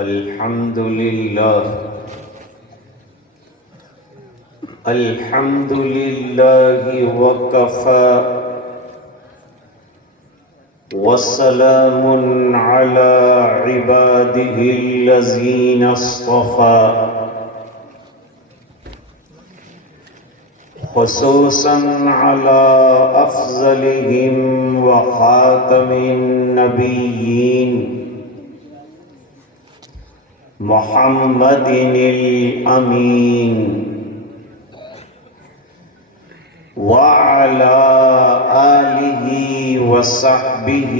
الحمد لله وكفى وسلام على عباده الذين اصطفى خصوصا على أفضلهم وخاتم النبيين محمد الأمين وعلى آله وصحبه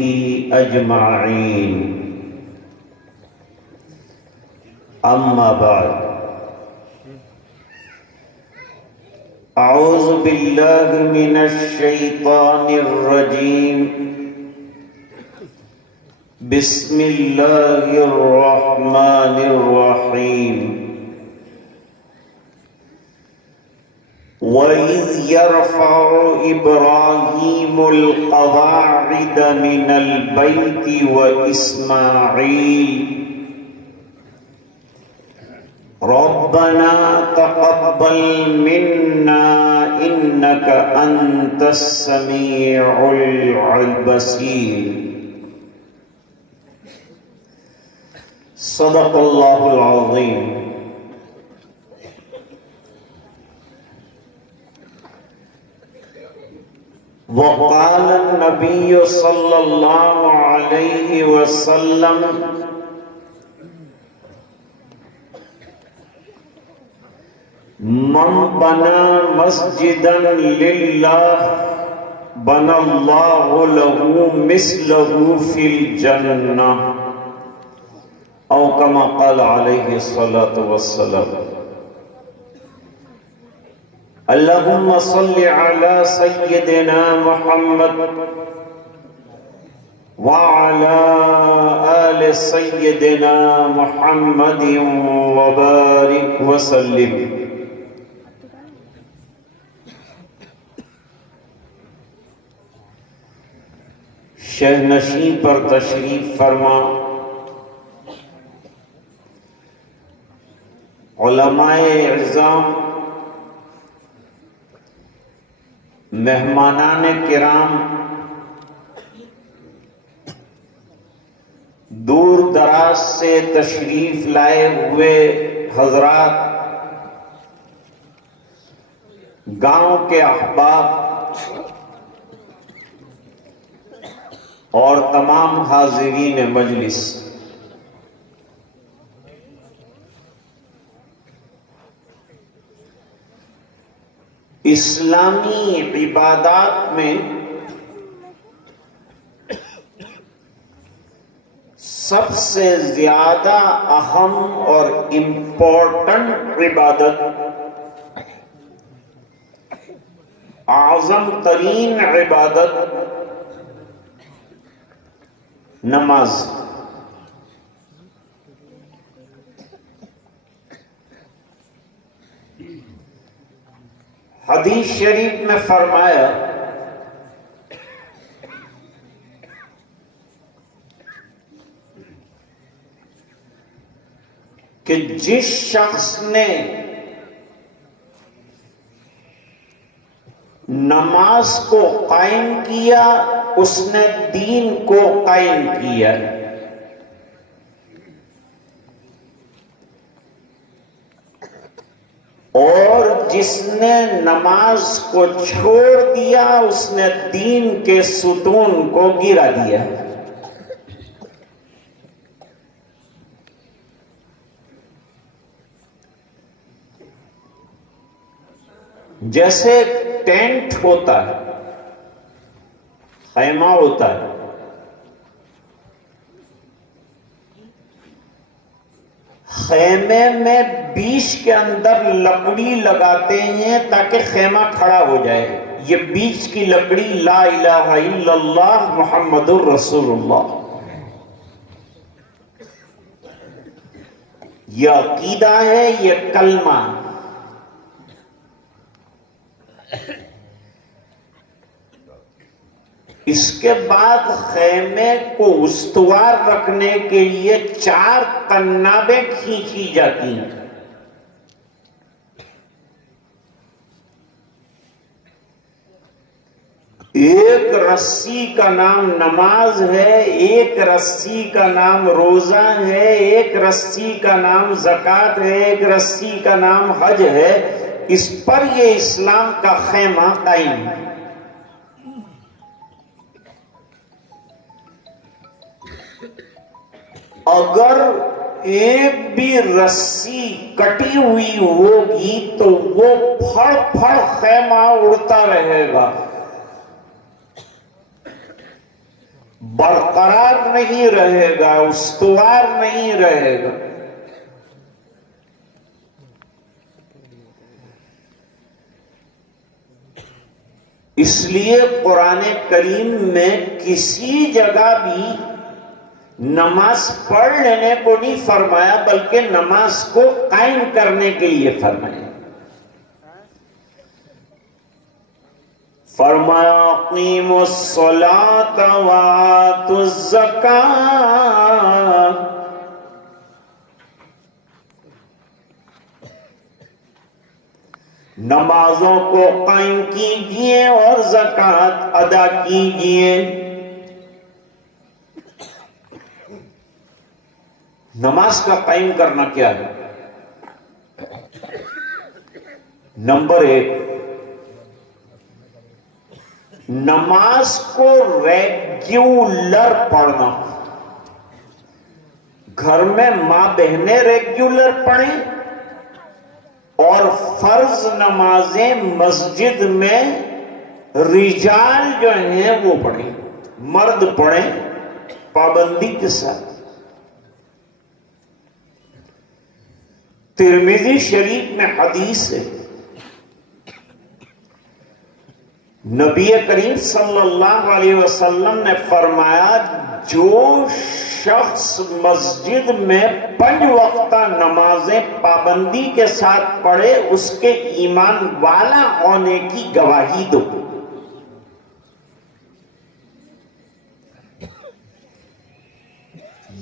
أجمعين أما بعد أعوذ بالله من الشيطان الرجيم بسم الله الرحمن الرحيم وَإِذْ يَرْفَعُ إِبْرَاهِيمُ الْقَوَاعِدَ مِنَ الْبَيْتِ وَإِسْمَاعِيلُ رَبَّنَا تَقَبَّلْ مِنَّا إِنَّكَ أَنْتَ السَّمِيعُ الْبَصِيرُ صدق اللہ العظیم. وقال النبی صلی اللہ علیہ وسلم من بنا مسجدا للہ بنا اللہ له مثلہ فی الجنہ او کما قال علیہ الصلاة والسلام. اللہم صل علی سیدنا محمد وعلى آل سیدنا محمد وبارک وسلم. شہنشین پر تشریف فرما علماء اعظام، مہمانان کرام، دور دراز سے تشریف لائے ہوئے حضرات، گاؤں کے احباب اور تمام حاضرین مجلس، اسلامی عبادات میں سب سے زیادہ اہم اور امپورٹنٹ عبادت، اعظم ترین عبادت نماز. حدیث شریف میں فرمایا کہ جس شخص نے نماز کو قائم کیا اس نے دین کو قائم کیا، اور جس نے نماز کو چھوڑ دیا اس نے دین کے ستون کو گرا دیا. جیسے ٹینٹ ہوتا ہے، خیمہ ہوتا ہے، خیمے میں بیچ کے اندر لکڑی لگاتے ہیں تاکہ خیمہ کھڑا ہو جائے. یہ بیچ کی لکڑی لا الہ الا اللہ محمد الرسول اللہ، یہ عقیدہ ہے، یہ کلمہ. اس کے بعد خیمے کو استوار رکھنے کے لیے 4 طنابیں کھینچی جاتی ہیں. ایک رسی کا نام نماز ہے، ایک رسی کا نام روزہ ہے، ایک رسی کا نام زکوٰۃ ہے، ایک رسی کا نام حج ہے. اس پر یہ اسلام کا خیمہ قائم ہے. اگر ایک بھی رسی کٹی ہوئی ہوگی تو وہ پھڑ پھڑ خیمہ اڑتا رہے گا، برقرار نہیں رہے گا، استوار نہیں رہے گا. اس لیے قرآن کریم میں کسی جگہ بھی نماز پڑھ لینے کو نہیں فرمایا، بلکہ نماز کو قائم کرنے کے لیے فرمایا. فرمایا اقیموا الصلاۃ وآتوا الزکاۃ. نمازوں کو قائم کیجئے اور زکوٰۃ ادا کیجئے. نماز کا قائم کرنا کیا ہے؟ نمبر 1، نماز کو ریگولر پڑھنا. گھر میں ماں بہنیں ریگولر پڑھیں اور فرض نمازیں مسجد میں رجال جو ہیں وہ پڑھیں، مرد پڑھیں پابندی کے ساتھ. ترمذی شریف میں حدیث ہے، نبی کریم صلی اللہ علیہ وسلم نے فرمایا جو شخص مسجد میں 5 وقتہ نمازیں پابندی کے ساتھ پڑھے اس کے ایمان والا ہونے کی گواہی دو.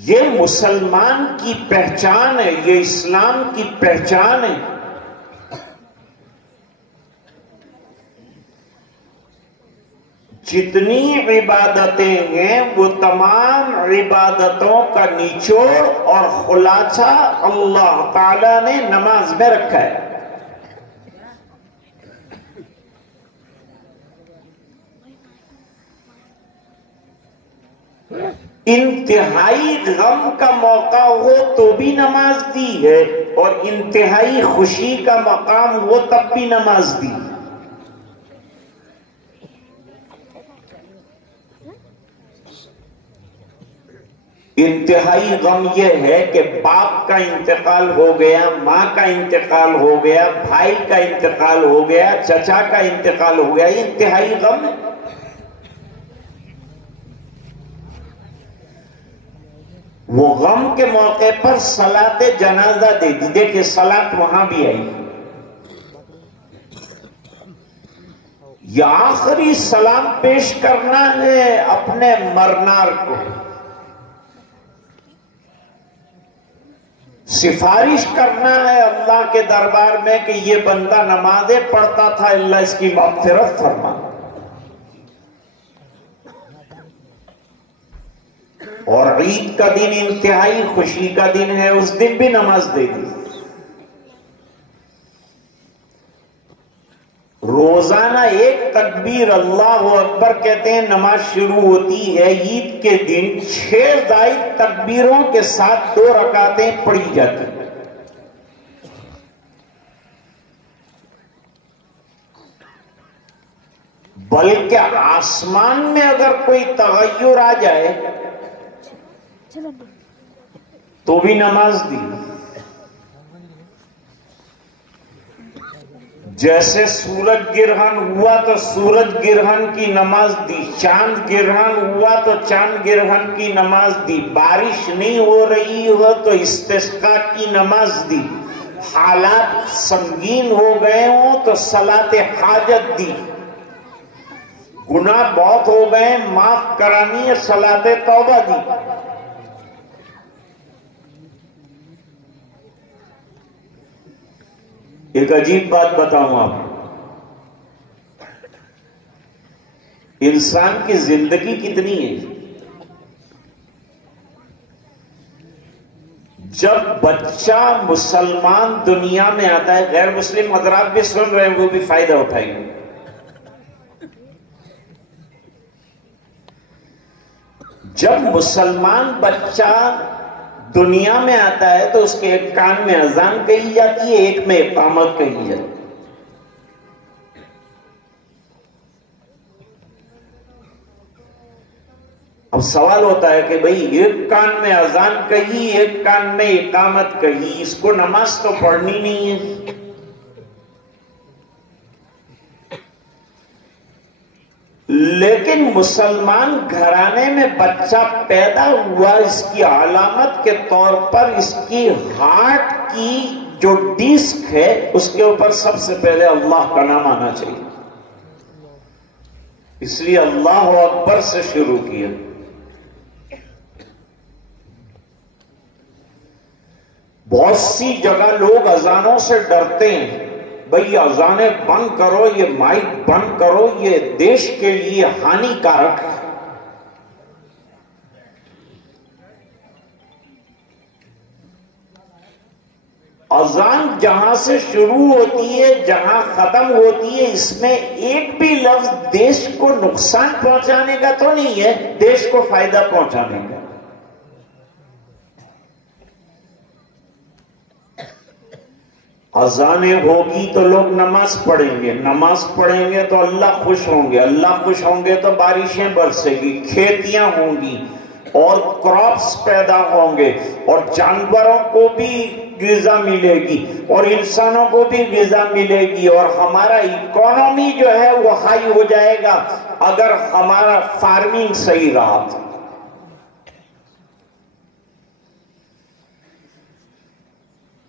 یہ مسلمان کی پہچان ہے، یہ اسلام کی پہچان ہے. جتنی عبادتیں ہیں وہ تمام عبادتوں کا نچوڑ اور خلاصہ اللہ تعالی نے نماز میں رکھا ہے. انتہائی غم کا موقع ہو تو بھی نماز دی ہے، اور انتہائی خوشی کا مقام ہو تب بھی نماز دی. انتہائی غم یہ ہے کہ باپ کا انتقال ہو گیا، ماں کا انتقال ہو گیا، بھائی کا انتقال ہو گیا، چچا کا انتقال ہو گیا. یہ انتہائی غم ہے. وہ غم کے موقع پر صلاۃ جنازہ دے دی. دیکھیں صلاۃ وہاں بھی آئی. یہ آخری سلام پیش کرنا ہے اپنے مرنار کو، سفارش کرنا ہے اللہ کے دربار میں کہ یہ بندہ نمازیں پڑھتا تھا، اللہ اس کی مغفرت فرما. اور عید کا دن انتہائی خوشی کا دن ہے، اس دن بھی نماز دے دی. روزانہ ایک تکبیر اللہ اکبر کہتے ہیں نماز شروع ہوتی ہے. عید کے دن 6 زائد تکبیروں کے ساتھ 2 رکعتیں پڑھی جاتی ہیں. بلکہ آسمان میں اگر کوئی تغیر آ جائے تو بھی نماز دی. جیسے سورج گرہن ہوا تو سورج گرہن کی نماز دی، چاند گرہن ہوا تو چاند گرہن کی نماز دی، بارش نہیں ہو رہی ہو تو استسقاء کی نماز دی، حالات سنگین ہو گئے ہوں تو صلاۃ حاجت دی. گناہ بہت ہو گئے، معاف کرانی ہے صلاۃ توبہ دی۔ ایک عجیب بات بتاؤں آپ کو، انسان کی زندگی کتنی ہے؟ جب بچہ مسلمان دنیا میں آتا ہے، غیر مسلم حضرات بھی سن رہے ہیں، وہ بھی فائدہ اٹھائیں گے۔ جب مسلمان بچہ دنیا میں آتا ہے تو اس کے ایک کان میں اذان کہی جاتی ہے، ایک میں اقامت کہی جاتی ہے۔ اب سوال ہوتا ہے کہ بھئی ایک کان میں اذان کہی، ایک کان میں اقامت کہی، اس کو نماز تو پڑھنی نہیں ہے۔ لیکن مسلمان گھرانے میں بچہ پیدا ہوا، اس کی علامت کے طور پر اس کی ہارٹ کی جو ڈسک ہے اس کے اوپر سب سے پہلے اللہ کا نام آنا چاہیے، اس لیے اللہ اکبر سے شروع کیا۔ بہت سی جگہ لوگ اذانوں سے ڈرتے ہیں، بھئی اذانیں بند کرو، یہ مائک بند کرو، یہ دیش کے لیے ہانی کارک ہے۔ اذان جہاں سے شروع ہوتی ہے، جہاں ختم ہوتی ہے، اس میں ایک بھی لفظ دیش کو نقصان پہنچانے کا تو نہیں ہے، دیش کو فائدہ پہنچانے کا۔ اذانیں ہوگی تو لوگ نماز پڑھیں گے، نماز پڑھیں گے تو اللہ خوش ہوں گے، اللہ خوش ہوں گے تو بارشیں برسے گی، کھیتیاں ہوں گی اور کراپس پیدا ہوں گے، اور جانوروں کو بھی غذا ملے گی اور انسانوں کو بھی غذا ملے گی، اور ہمارا اکانومی جو ہے وہ ہائی ہو جائے گا اگر ہمارا فارمنگ صحیح رہا۔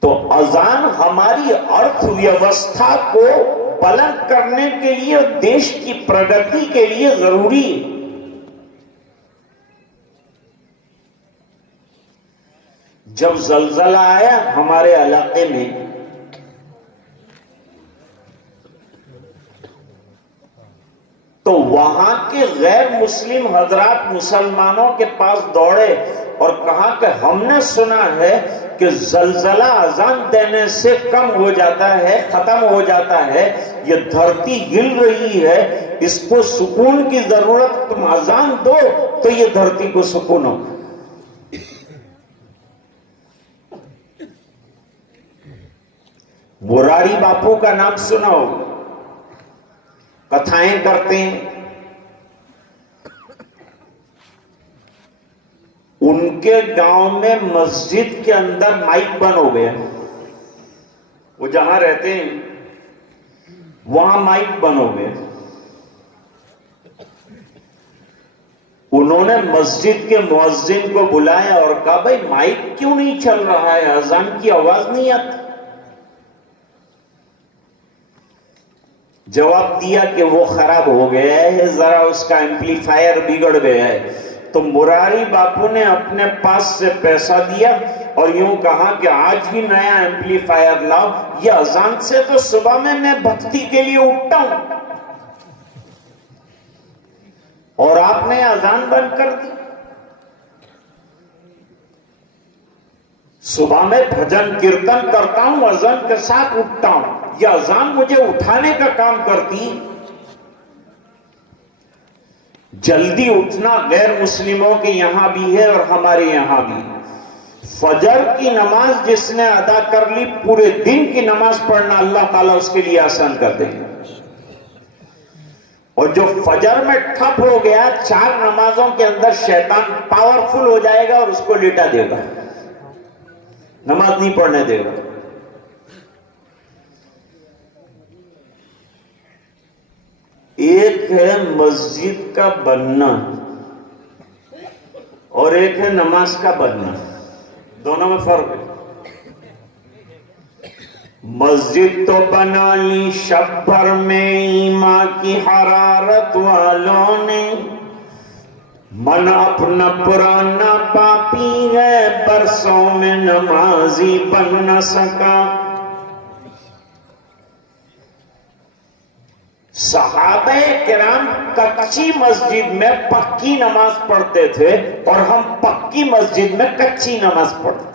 تو اذان ہماری ارتھ ویوستھا کو بلند کرنے کے لیے اور دیش کی پرگتی کے لیے ضروری ہے۔ جب زلزلہ آیا ہمارے علاقے میں تو وہاں کے غیر مسلم حضرات مسلمانوں کے پاس دوڑے اور کہا کہ ہم نے سنا ہے کہ زلزلہ اذان دینے سے کم ہو جاتا ہے، ختم ہو جاتا ہے، یہ دھرتی ہل رہی ہے، اس کو سکون کی ضرورت، تم اذان دو تو یہ دھرتی کو سکون ہو۔ مراری باپو کا نام سنا ہو، کتھائیں کرتے ہیں، ان کے گاؤں میں مسجد کے اندر مائک بند ہو گیا، وہ جہاں رہتے ہیں وہاں مائک بند ہو گیا۔ انہوں نے مسجد کے مؤذن کو بلایا اور کہا بھائی مائک کیوں نہیں چل رہا ہے، اذان کی آواز نہیں آتی؟ جواب دیا کہ وہ خراب ہو گیا ہے، ذرا اس کا ایمپلیفائر بگڑ گیا ہے۔ تو مراری باپو نے اپنے پاس سے پیسہ دیا اور یوں کہا کہ آج ہی نیا ایمپلیفائر لاؤ، یہ اذان سے تو صبح میں بھکتی کے لیے اٹھتا ہوں، اور آپ نے اذان بند کر دی۔ صبح میں بھجن کیرتن کرتا ہوں، اذان کے ساتھ اٹھتا ہوں، یہ اذان مجھے اٹھانے کا کام کرتی۔ جلدی اٹھنا غیر مسلموں کے یہاں بھی ہے اور ہمارے یہاں بھی۔ فجر کی نماز جس نے ادا کر لی، پورے دن کی نماز پڑھنا اللہ تعالیٰ اس کے لیے آسان کر دے گا۔ اور جو فجر میں ٹھپ ہو گیا، 4 نمازوں کے اندر شیطان پاورفل ہو جائے گا اور اس کو لٹا دے گا، نماز نہیں پڑھنے دے گا۔ ایک ہے مسجد کا بننا اور ایک ہے نماز کا بننا، دونوں میں فرق ہے۔ مسجد تو بنا لی شب بھر میں ایمان کی حرارت والوں نے، من اپنا پرانا پاپی ہے، برسوں میں نمازی بن نہ سکا۔ صحابہ کرام کچی مسجد میں پکی نماز پڑھتے تھے اور ہم پکی مسجد میں کچی نماز پڑھتے تھے۔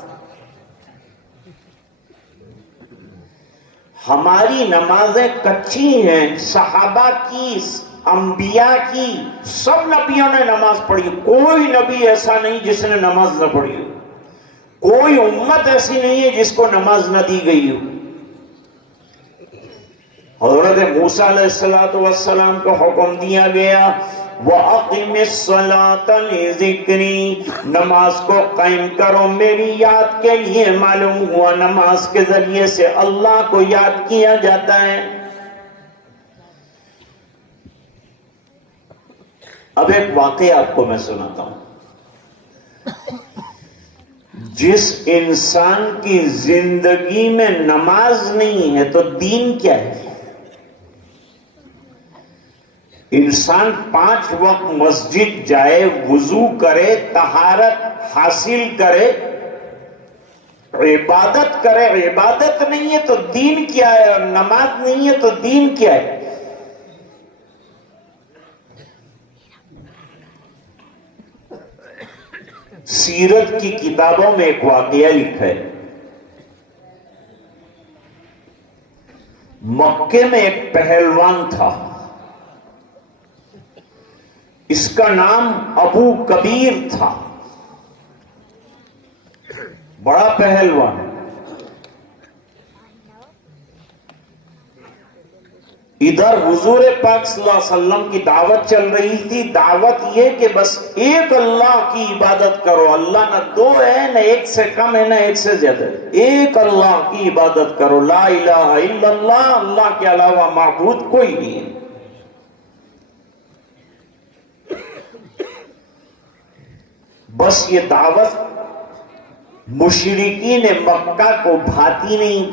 ہماری نمازیں کچی ہیں، صحابہ کی، انبیاء کی، سب نبیوں نے نماز پڑھی، کوئی نبی ایسا نہیں جس نے نماز نہ پڑھی ہو، کوئی امت ایسی نہیں ہے جس کو نماز نہ دی گئی ہو۔ حضرت موسیٰ علیہ السلام کو حکم دیا گیا وَأَقِمِ الصَّلَاةَ لِذِكْرِي، نماز کو قائم کرو میری یاد کے لیے۔ معلوم ہوا نماز کے ذریعے سے اللہ کو یاد کیا جاتا ہے۔ اب ایک واقعہ آپ کو میں سناتا ہوں۔ جس انسان کی زندگی میں نماز نہیں ہے تو دین کیا ہے؟ انسان 5 وقت مسجد جائے، وضو کرے، طہارت حاصل کرے، عبادت کرے، عبادت نہیں ہے تو دین کیا ہے؟ اور نماز نہیں ہے تو دین کیا ہے؟ سیرت کی کتابوں میں ایک واقعہ لکھا ہے۔ مکے میں ایک پہلوان تھا، اس کا نام ابو کبیر تھا، بڑا پہلوان۔ ادھر حضور پاک صلی اللہ علیہ وسلم کی دعوت چل رہی تھی، دعوت یہ کہ بس ایک اللہ کی عبادت کرو، اللہ نہ 2 ہے، نہ 1 سے کم ہے، نہ 1 سے زیادہ، ایک اللہ کی عبادت کرو، لا الہ الا اللہ، اللہ کے علاوہ معبود کوئی نہیں ہے۔ بس یہ دعوت مشرکین مکہ کو بھاتی نہیں۔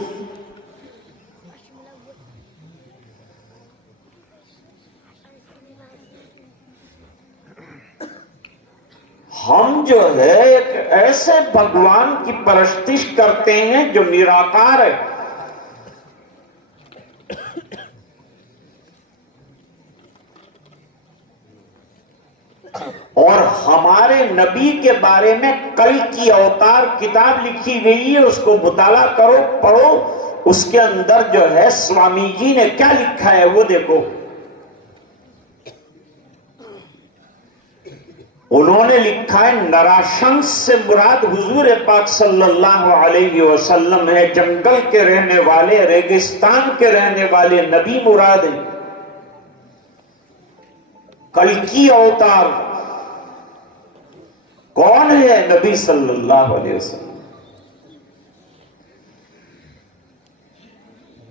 ہم جو ہے ایک ایسے بھگوان کی پرستش کرتے ہیں جو نراکار ہے، اور ہمارے نبی کے بارے میں کل کی اوتار کتاب لکھی گئی ہے، اس کو مطالعہ کرو، پڑھو، اس کے اندر جو ہے سوامی جی نے کیا لکھا ہے وہ دیکھو۔ انہوں نے لکھا ہے نراشنس سے مراد حضور پاک صلی اللہ علیہ وسلم ہے، جنگل کے رہنے والے، ریگستان کے رہنے والے نبی مراد ہیں۔ کل کی اوتار کون ہے؟ نبی صلی اللہ علیہ وسلم۔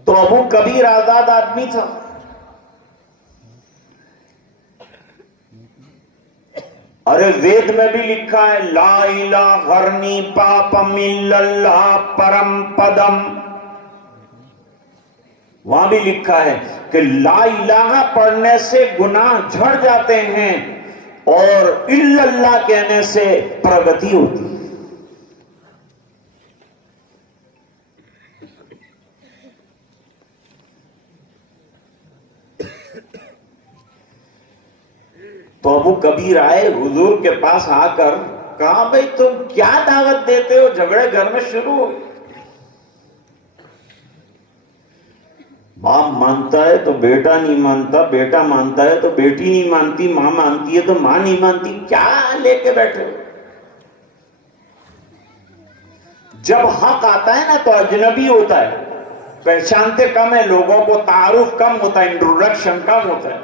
تو ابو کبیر آزاد آدمی تھا، ارے وید میں بھی لکھا ہے لا الہ غرنی پاپم الا اللہ پرم پدم، وہاں بھی لکھا ہے کہ لا الہ پڑھنے سے گناہ جھڑ جاتے ہیں اور الا اللہ کہنے سے پرگتی ہوتی ہے۔ تو ابو کبیر آئے حضور کے پاس، آ کر کہا بھئی تم کیا دعوت دیتے ہو؟ جھگڑے گھر میں شروع ہو گئے۔ باپ مانتا ہے تو بیٹا نہیں مانتا، بیٹا مانتا ہے تو بیٹی نہیں مانتی، ماں مانتی ہے تو ماں نہیں مانتی، کیا لے کے بیٹھے ہو؟ جب حق آتا ہے نا تو اجنبی ہوتا ہے، پہچانتے کم ہے لوگوں کو، تعارف کم ہوتا ہے، انٹروڈکشن کم ہوتا ہے،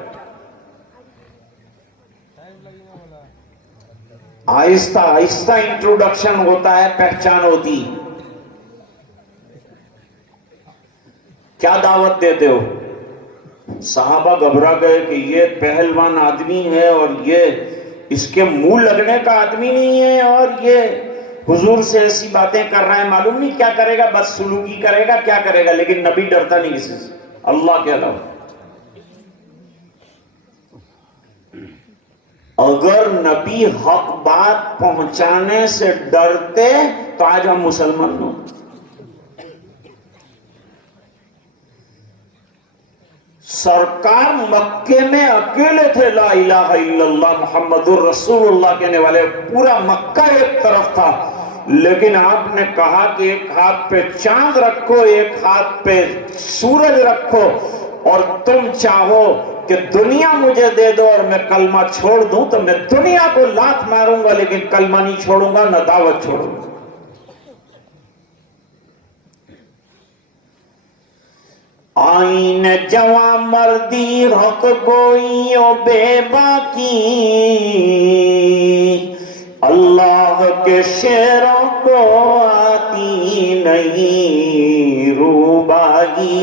آہستہ آہستہ انٹروڈکشن ہوتا ہے، پہچان ہوتی۔ کیا دعوت دیتے ہو؟ صحابہ گھبرا گئے کہ یہ پہلوان آدمی ہے اور یہ اس کے منہ لگنے کا آدمی نہیں ہے، اور یہ حضور سے ایسی باتیں کر رہا ہے، معلوم نہیں کیا کرے گا، بس سلوکی کرے گا، کیا کرے گا، لیکن نبی ڈرتا نہیں کسی سے اللہ کے علاوہ۔ اگر نبی حق بات پہنچانے سے ڈرتے تو آج ہم مسلمان ہوں۔ سرکار مکے میں اکیلے تھے، لا الہ الا اللہ محمد الرسول اللہ کہنے والے، پورا مکہ ایک طرف تھا، لیکن آپ نے کہا کہ ایک ہاتھ پہ چاند رکھو، ایک ہاتھ پہ سورج رکھو، اور تم چاہو کہ دنیا مجھے دے دو اور میں کلمہ چھوڑ دوں تو میں دنیا کو لات ماروں گا، لیکن کلمہ نہیں چھوڑوں گا، نہ دعوت چھوڑوں گا۔ آئین جواں مردی حق گوئی و بے باکی، اللہ کے شعروں کو آتی نہیں روباگی۔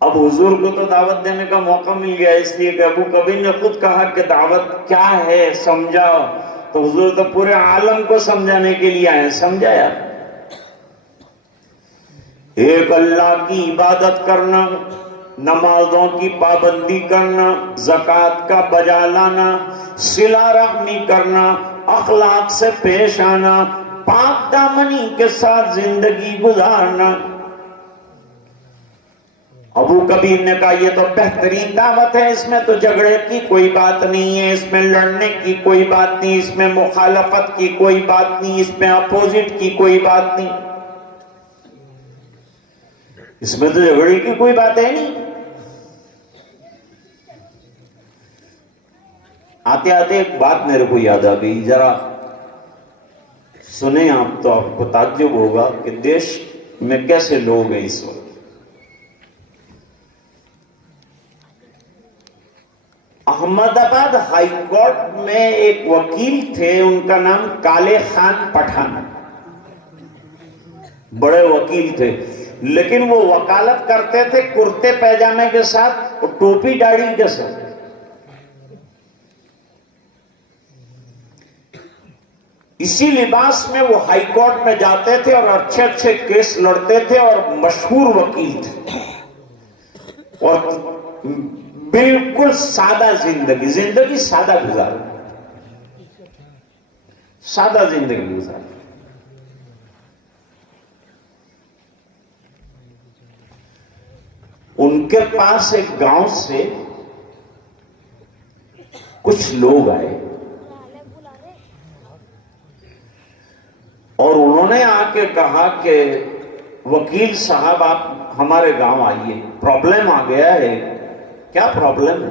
اب حضور کو تو دعوت دینے کا موقع مل گیا، اس لیے کہ ابو کبیر نے خود کہا کہ دعوت کیا ہے سمجھاؤ، تو حضور تو پورے عالم کو سمجھانے کے لیے آئے، سمجھایا۔ ایک اللہ کی عبادت کرنا، نمازوں کی پابندی کرنا، زکوٰۃ کا بجا لانا، صلہ رحمی کرنا، اخلاق سے پیش آنا، پاک دامنی کے ساتھ زندگی گزارنا۔ ابو کبیر نے کہا یہ تو بہترین دعوت ہے، اس میں تو جھگڑے کی کوئی بات نہیں ہے، اس میں لڑنے کی کوئی بات نہیں، اس میں مخالفت کی کوئی بات نہیں، اس میں اپوزٹ کی کوئی بات نہیں، اس میں تو جھگڑے کی کوئی بات ہے نہیں۔ آتے آتے ایک بات میرے کو یاد آ گئی، ذرا سنیں آپ تو آپ کو تعجب ہوگا کہ دیش میں کیسے لوگ ہیں اس وقت۔ احمد آباد ہائی کورٹ میں ایک وکیل تھے، ان کا نام کالے خان پٹھان، بڑے وکیل تھے، لیکن وہ وکالت کرتے تھے کرتے پیجامے کے ساتھ، ٹوپی داڑھی کے ساتھ۔ اسی لباس میں وہ ہائی کورٹ میں جاتے تھے اور اچھے اچھے کیس لڑتے تھے، اور مشہور وکیل تھے، اور بالکل سادہ زندگی سادہ گزار، سادہ زندگی گزار۔ ان کے پاس ایک گاؤں سے کچھ لوگ آئے اور انہوں نے آ کے کہا کہ وکیل صاحب آپ ہمارے گاؤں آئیے، پرابلم آ گیا ہے۔ کیا پرابلم ہے؟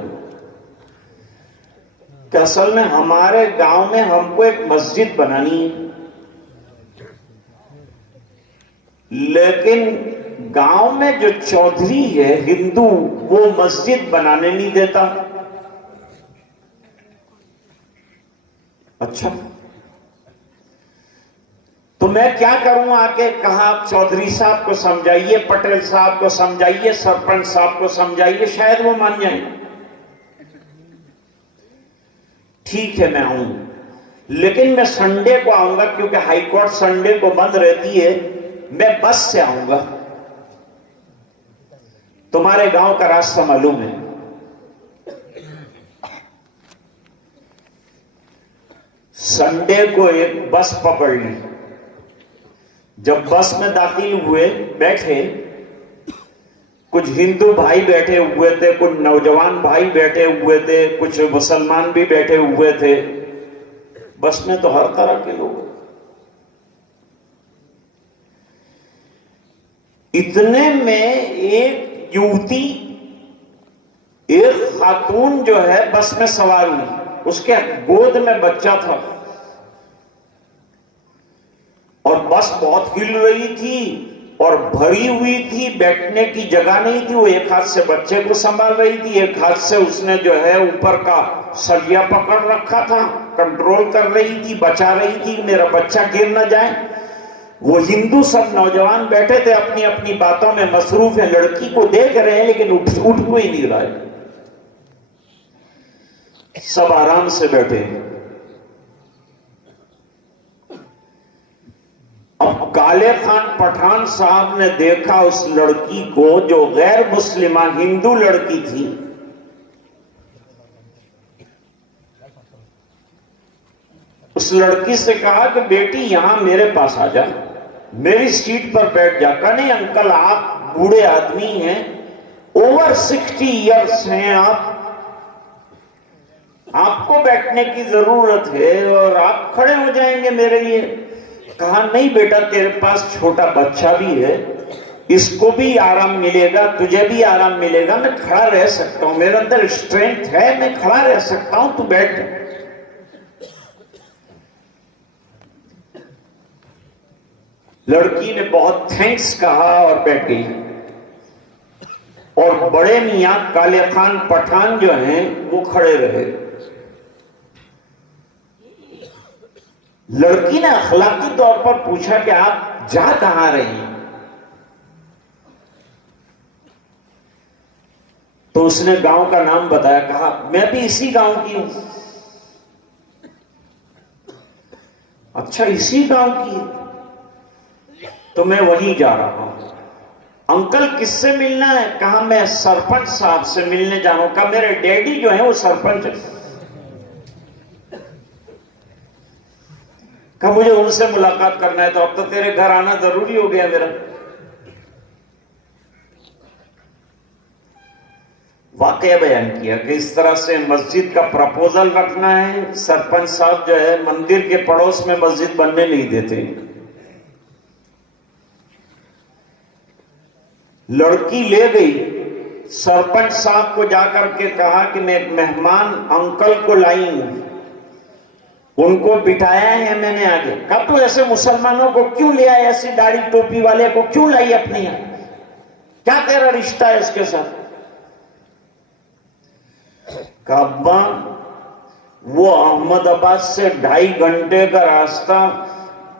کہ اصل میں ہمارے گاؤں میں ہم کو ایک مسجد بنانی ہے، لیکن گاؤں میں جو چودھری ہے ہندو، وہ مسجد بنانے نہیں دیتا۔ اچھا تو میں کیا کروں؟ آ کے کہا آپ چودھری صاحب کو سمجھائیے، پٹیل صاحب کو سمجھائیے، سرپنچ صاحب کو سمجھائیے، شاید وہ مان جائیں۔ ٹھیک ہے میں آؤں، لیکن میں سنڈے کو آؤں گا کیونکہ ہائی کورٹ سنڈے کو بند رہتی ہے، میں بس سے آؤں گا، تمہارے گاؤں کا راستہ معلوم ہے۔ سنڈے کو ایک بس پکڑ لی، جب بس میں داخل ہوئے، بیٹھے، کچھ ہندو بھائی بیٹھے ہوئے تھے، کچھ نوجوان بھائی بیٹھے ہوئے تھے، کچھ مسلمان بھی بیٹھے ہوئے تھے، بس میں تو ہر طرح کے لوگ۔ اتنے میں ایک یوتی، ایک خاتون جو ہے بس میں سوار ہوئی، اس کے گود میں بچہ تھا، اور بس بہت ہل رہی تھی اور بھری ہوئی تھی، بیٹھنے کی جگہ نہیں تھی، وہ ایک ہاتھ سے بچے کو سنبھال رہی تھی، ایک ہاتھ سے اس نے جو ہے اوپر کا سریا پکڑ رکھا تھا، کنٹرول کر رہی تھی، بچا رہی تھی میرا بچہ گر نہ جائے۔ وہ ہندو سب نوجوان بیٹھے تھے اپنی اپنی باتوں میں مصروف ہیں، لڑکی کو دیکھ رہے ہیں لیکن اٹھ کوئی نہیں رہا ہے۔ سب آرام سے بیٹھے. اب کالے خان پٹھان صاحب نے دیکھا اس لڑکی کو جو غیر مسلمہ ہندو لڑکی تھی. اس لڑکی سے کہا کہ بیٹی یہاں میرے پاس آ جا, میری سیٹ پر بیٹھ جا. کہا نہیں انکل آپ بوڑھے آدمی ہیں, اوور 60 ایئرس ہیں, آپ کو بیٹھنے کی ضرورت ہے اور آپ کھڑے ہو جائیں گے میرے لیے. کہا نہیں بیٹا تیرے پاس چھوٹا بچہ بھی ہے, اس کو بھی آرام ملے گا, تجھے بھی آرام ملے گا, میں کھڑا رہ سکتا ہوں, میرے اندر اسٹرینتھ ہے, میں کھڑا رہ سکتا ہوں, تو بیٹھ. لڑکی نے بہت تھینکس کہا اور بیٹھ گئی. اور بڑے میاں کالے خان پٹھان جو ہیں وہ کھڑے رہے. لڑکی نے اخلاقی طور پر پوچھا کہ آپ جا کہاں رہی ہیں؟ تو اس نے گاؤں کا نام بتایا. کہا میں بھی اسی گاؤں کی ہوں. اچھا اسی گاؤں کی, تو میں وہیں جا رہا ہوں. انکل کس سے ملنا ہے؟ کہا میں سرپنچ صاحب سے ملنے جا رہا ہوں. کہا میرے ڈیڈی جو ہیں وہ سرپنچ ہیں. کہا مجھے ان سے ملاقات کرنا ہے. تو اب تو تیرے گھر آنا ضروری ہو گیا میرا. واقعہ بیان کیا کہ اس طرح سے مسجد کا پرپوزل رکھنا ہے. سرپنچ صاحب جو ہے مندر کے پڑوس میں مسجد بننے نہیں دیتے. لڑکی لے گئی, سرپنچ صاحب کو جا کر کے کہا کہ میں ایک مہمان انکل کو لائی ہوں, ان کو بٹھایا ہے میں نے آگے. کہا تو ایسے مسلمانوں کو کیوں لے آئے, ایسی داڑھی ٹوپی والے کو کیوں لائی اپنے یہاں, کیا تیرا رشتہ ہے اس کے ساتھ؟ کہا ابا وہ احمد آباد سے 2.5 گھنٹے کا راستہ,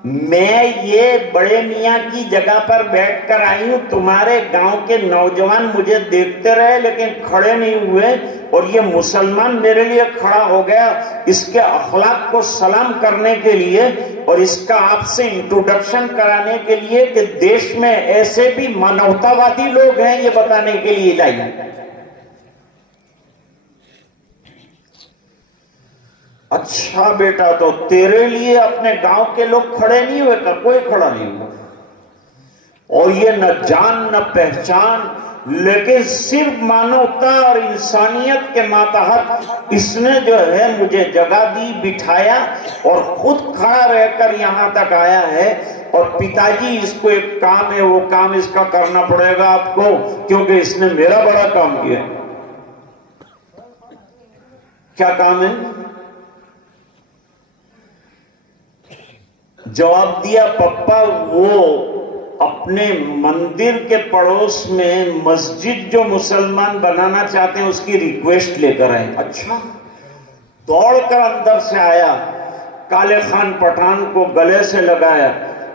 میں یہ بڑے میاں کی جگہ پر بیٹھ کر آئی ہوں. تمہارے گاؤں کے نوجوان مجھے دیکھتے رہے لیکن کھڑے نہیں ہوئے, اور یہ مسلمان میرے لیے کھڑا ہو گیا اس کے اخلاق کو سلام کرنے کے لیے اور اس کا آپ سے انٹروڈکشن کرانے کے لیے کہ دیش میں ایسے بھی مانوتا وادی لوگ ہیں, یہ بتانے کے لیے لائی. اچھا بیٹا تو تیرے لیے اپنے گاؤں کے لوگ کھڑے نہیں ہوئے؟ کا کوئی کھڑا نہیں ہوا. اور یہ نہ جان نہ پہچان, لیکن صرف مانوتا اور انسانیت کے ماتحت اس نے جو ہے مجھے جگہ دی, بٹھایا اور خود کھڑا رہ کر یہاں تک آیا ہے. اور پتا جی اس کو ایک کام ہے, وہ کام اس کا کرنا پڑے گا آپ کو, کیونکہ اس نے میرا بڑا کام کیا. کیا کام ہے؟ جواب دیا پپا وہ اپنے مندر کے پڑوس میں مسجد جو مسلمان بنانا چاہتے ہیں اس کی ریکویسٹ لے کر آئے. اچھا. دوڑ کر اندر سے آیا, کالے خان پٹھان کو گلے سے لگایا,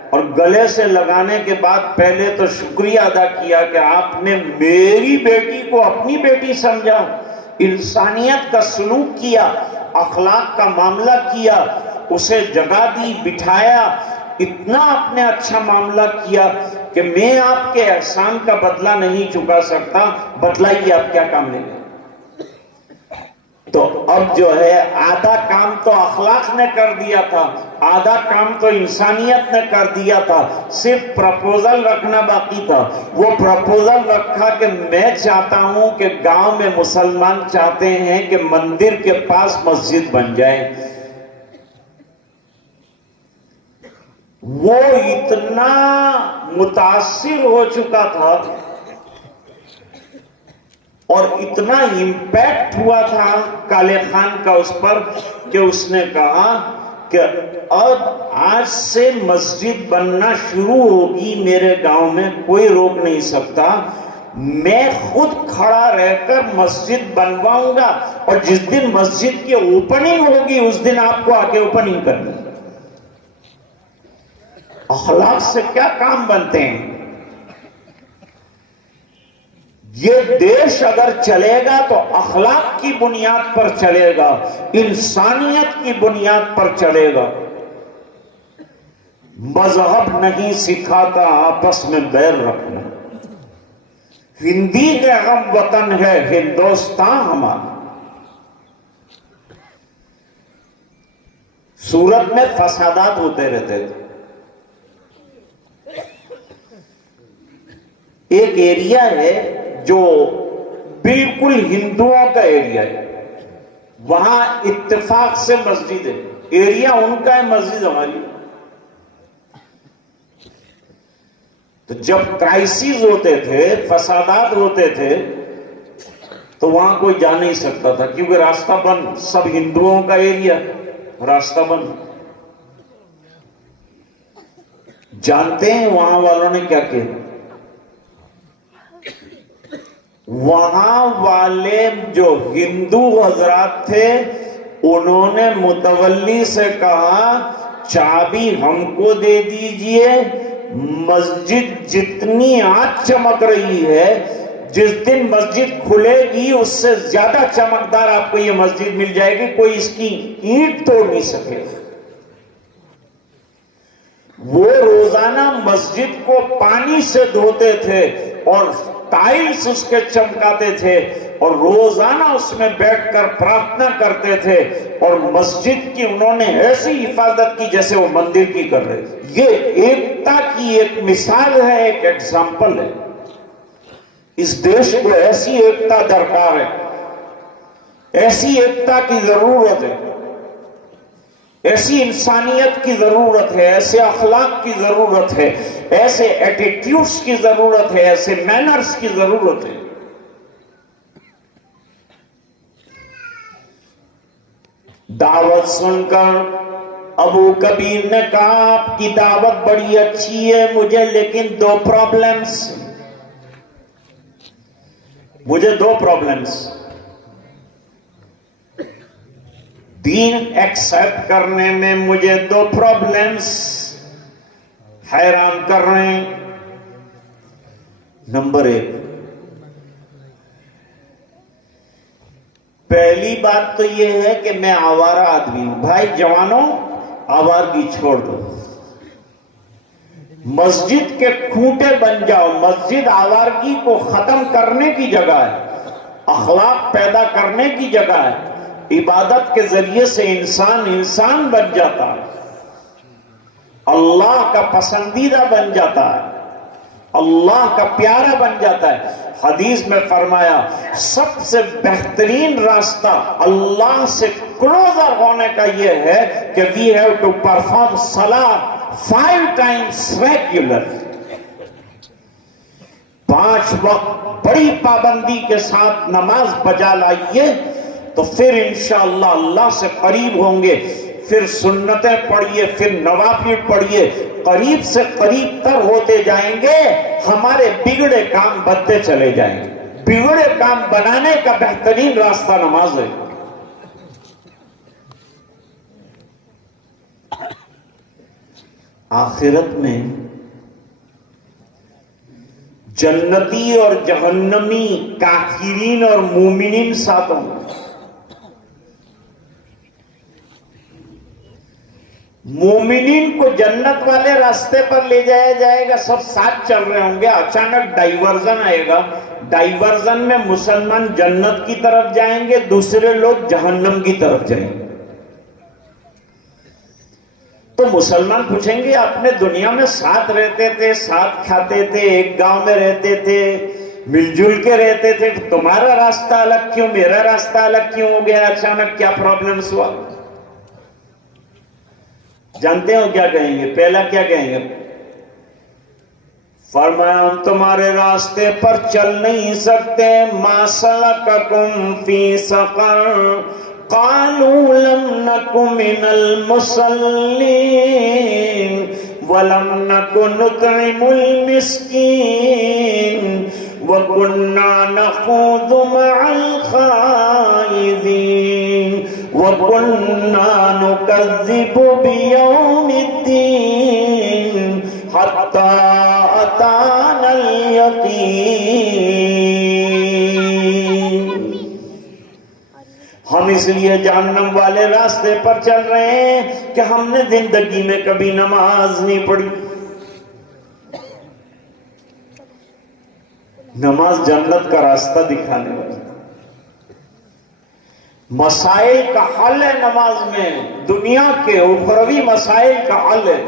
اور گلے سے لگانے کے بعد پہلے تو شکریہ ادا کیا کہ آپ نے میری بیٹی کو اپنی بیٹی سمجھا, انسانیت کا سلوک کیا, اخلاق کا معاملہ کیا, اسے جگہ دی, بٹھایا, اتنا آپ نے اچھا معاملہ کیا کہ میں آپ کے احسان کا بدلہ نہیں چکا سکتا. بتلائیے آپ کیا کام لیں گے؟ تو اب جو ہے آدھا کام تو اخلاق نے کر دیا تھا, آدھا کام تو انسانیت نے کر دیا تھا, صرف پرپوزل رکھنا باقی تھا. وہ پرپوزل رکھا کہ میں چاہتا ہوں کہ گاؤں میں مسلمان چاہتے ہیں کہ مندر کے پاس مسجد بن جائے. وہ اتنا متاثر ہو چکا تھا اور اتنا امپیکٹ ہوا تھا کالے خان کا اس پر کہ اس نے کہا کہ اب آج سے مسجد بننا شروع ہوگی میرے گاؤں میں, کوئی روک نہیں سکتا. میں خود کھڑا رہ کر مسجد بنواؤں گا, اور جس دن مسجد کی اوپننگ ہوگی اس دن آپ کو آ کے اوپننگ کرنی. اخلاق سے کیا کام بنتے ہیں. یہ دیش اگر چلے گا تو اخلاق کی بنیاد پر چلے گا، انسانیت کی بنیاد پر چلے گا۔ مذہب نہیں سکھاتا آپس میں بیر رکھنا۔ ہندی کا غم وطن ہے ہندوستان ہمارا۔ سورت میں فسادات ہوتے رہتے تھے۔ ایک ایریا ہے جو بالکل ہندوؤں کا ایریا ہے، وہاں اتفاق سے مسجد ہے، ایریا ان کا ہے، مسجد ہماری۔ تو جب کرائسس ہوتے تھے، فسادات ہوتے تھے، تو وہاں کوئی جا نہیں سکتا تھا کیونکہ راستہ بند، سب ہندوؤں کا ایریا، راستہ بند۔ جانتے ہیں وہاں والوں نے کیا کیا؟ وہاں والے جو ہندو حضرات تھے انہوں نے متولی سے کہا چابی ہم کو دے دیجئے، مسجد جتنی آج چمک رہی ہے، جس دن مسجد کھلے گی اس سے زیادہ چمکدار آپ کو یہ مسجد مل جائے گی، کوئی اس کی اینٹ توڑ نہیں سکے گا۔ وہ روزانہ مسجد کو پانی سے دھوتے تھے اور ٹائلز اس کے چمکاتے تھے، اور روزانہ اس میں بیٹھ کر پرارتھنا کرتے تھے، اور مسجد کی انہوں نے ایسی حفاظت کی جیسے وہ مندر کی کر رہے تھے۔ یہ ایکتا کی ایک مثال ہے، ایک ایگزامپل ہے۔ اس دیش کو ایسی ایکتا درکار ہے، ایسی ایکتا کی ضرورت ہے، ایسی انسانیت کی ضرورت ہے، ایسے اخلاق کی ضرورت ہے، ایسے ایٹیٹیوڈز کی ضرورت ہے، ایسے مینرز کی ضرورت ہے۔ دعوت سن کر ابو کبیر نے کہا آپ کی دعوت بڑی اچھی ہے مجھے، لیکن دو پرابلمز، دین ایکسپٹ کرنے میں مجھے دو پرابلمز حیران کر رہے ہیں۔ نمبر 1، پہلی بات تو یہ ہے کہ میں آوارہ آدمی ہوں۔ بھائی جوانوں، آوارگی چھوڑ دو، مسجد کے کھوٹے بن جاؤ۔ مسجد آوارگی کو ختم کرنے کی جگہ ہے، اخلاق پیدا کرنے کی جگہ ہے۔ عبادت کے ذریعے سے انسان بن جاتا ہے، اللہ کا پسندیدہ بن جاتا ہے، اللہ کا پیارا بن جاتا ہے۔ حدیث میں فرمایا سب سے بہترین راستہ اللہ سے کلوزر ہونے کا یہ ہے کہ we have to perform salat 5 times regular، 5 وقت بڑی پابندی کے ساتھ نماز بجا لائیے، تو پھر انشاءاللہ اللہ سے قریب ہوں گے۔ پھر سنتیں پڑھیے، پھر نوافل پڑھیے، قریب سے قریب تر ہوتے جائیں گے، ہمارے بگڑے کام بنتے چلے جائیں گے۔ بگڑے کام بنانے کا بہترین راستہ نماز ہے۔ آخرت میں جنتی اور جہنمی، کافرین اور مومنین ساتھ ہوں گے۔ مومنین کو جنت والے راستے پر لے جایا جائے گا، سب ساتھ چل رہے ہوں گے، اچانک ڈائیورژن آئے گا، ڈائیورژن میں مسلمان جنت کی طرف جائیں گے، دوسرے لوگ جہنم کی طرف جائیں گے۔ تو مسلمان پوچھیں گے اپنے دنیا میں ساتھ رہتے تھے، ساتھ کھاتے تھے، ایک گاؤں میں رہتے تھے، مل جل کے رہتے تھے، تمہارا راستہ الگ کیوں، میرا راستہ الگ کیوں ہو گیا، اچانک کیا پرابلمز ہوا؟ جانتے ہو کیا کہیں گے؟ پہلا کیا کہیں گے؟ فرمایا ہم تمہارے راستے پر چل نہیں سکتے۔ ما سلککم فی سقر قالوا لم نک من المصلین ولم نک نطعم المسکین وَكُنَّا نَخُوضُ مَعَ الْخَائِضِينَ وَكُنَّا نُكَذِّبُ بِيَوْمِ الدِّينِ حَتَّى أَتَانَا الْيَقِينُ۔ اس لیے جہنم والے راستے پر چل رہے ہیں کہ ہم نے زندگی میں کبھی نماز نہیں پڑھی. نماز جنت کا راستہ دکھانے والی، مسائل کا حل ہے نماز میں، دنیا کے اخروی مسائل کا حل ہے.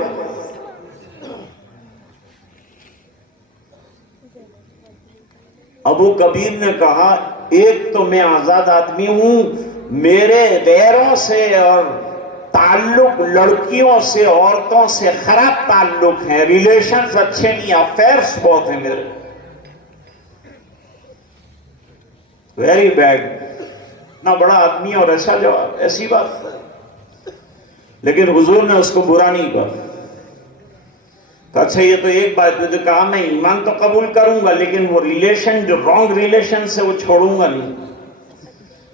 ابو کبیر نے کہا ایک تو میں آزاد آدمی ہوں، میرے غیروں سے اور تعلق لڑکیوں سے عورتوں سے خراب تعلق ہیں، ریلیشنز اچھے نہیں، افیئرس بہت ہیں میرے، ویری بیڈ. اتنا بڑا آدمی اور ایسا جواب، ایسی بات. لیکن حضور نے اس کو برا نہیں کہا. اچھا یہ تو ایک بات ہے، کہا میں ایمان تو قبول کروں گا لیکن وہ ریلیشن جو رانگ ریلیشن سے وہ چھوڑوں گا نہیں.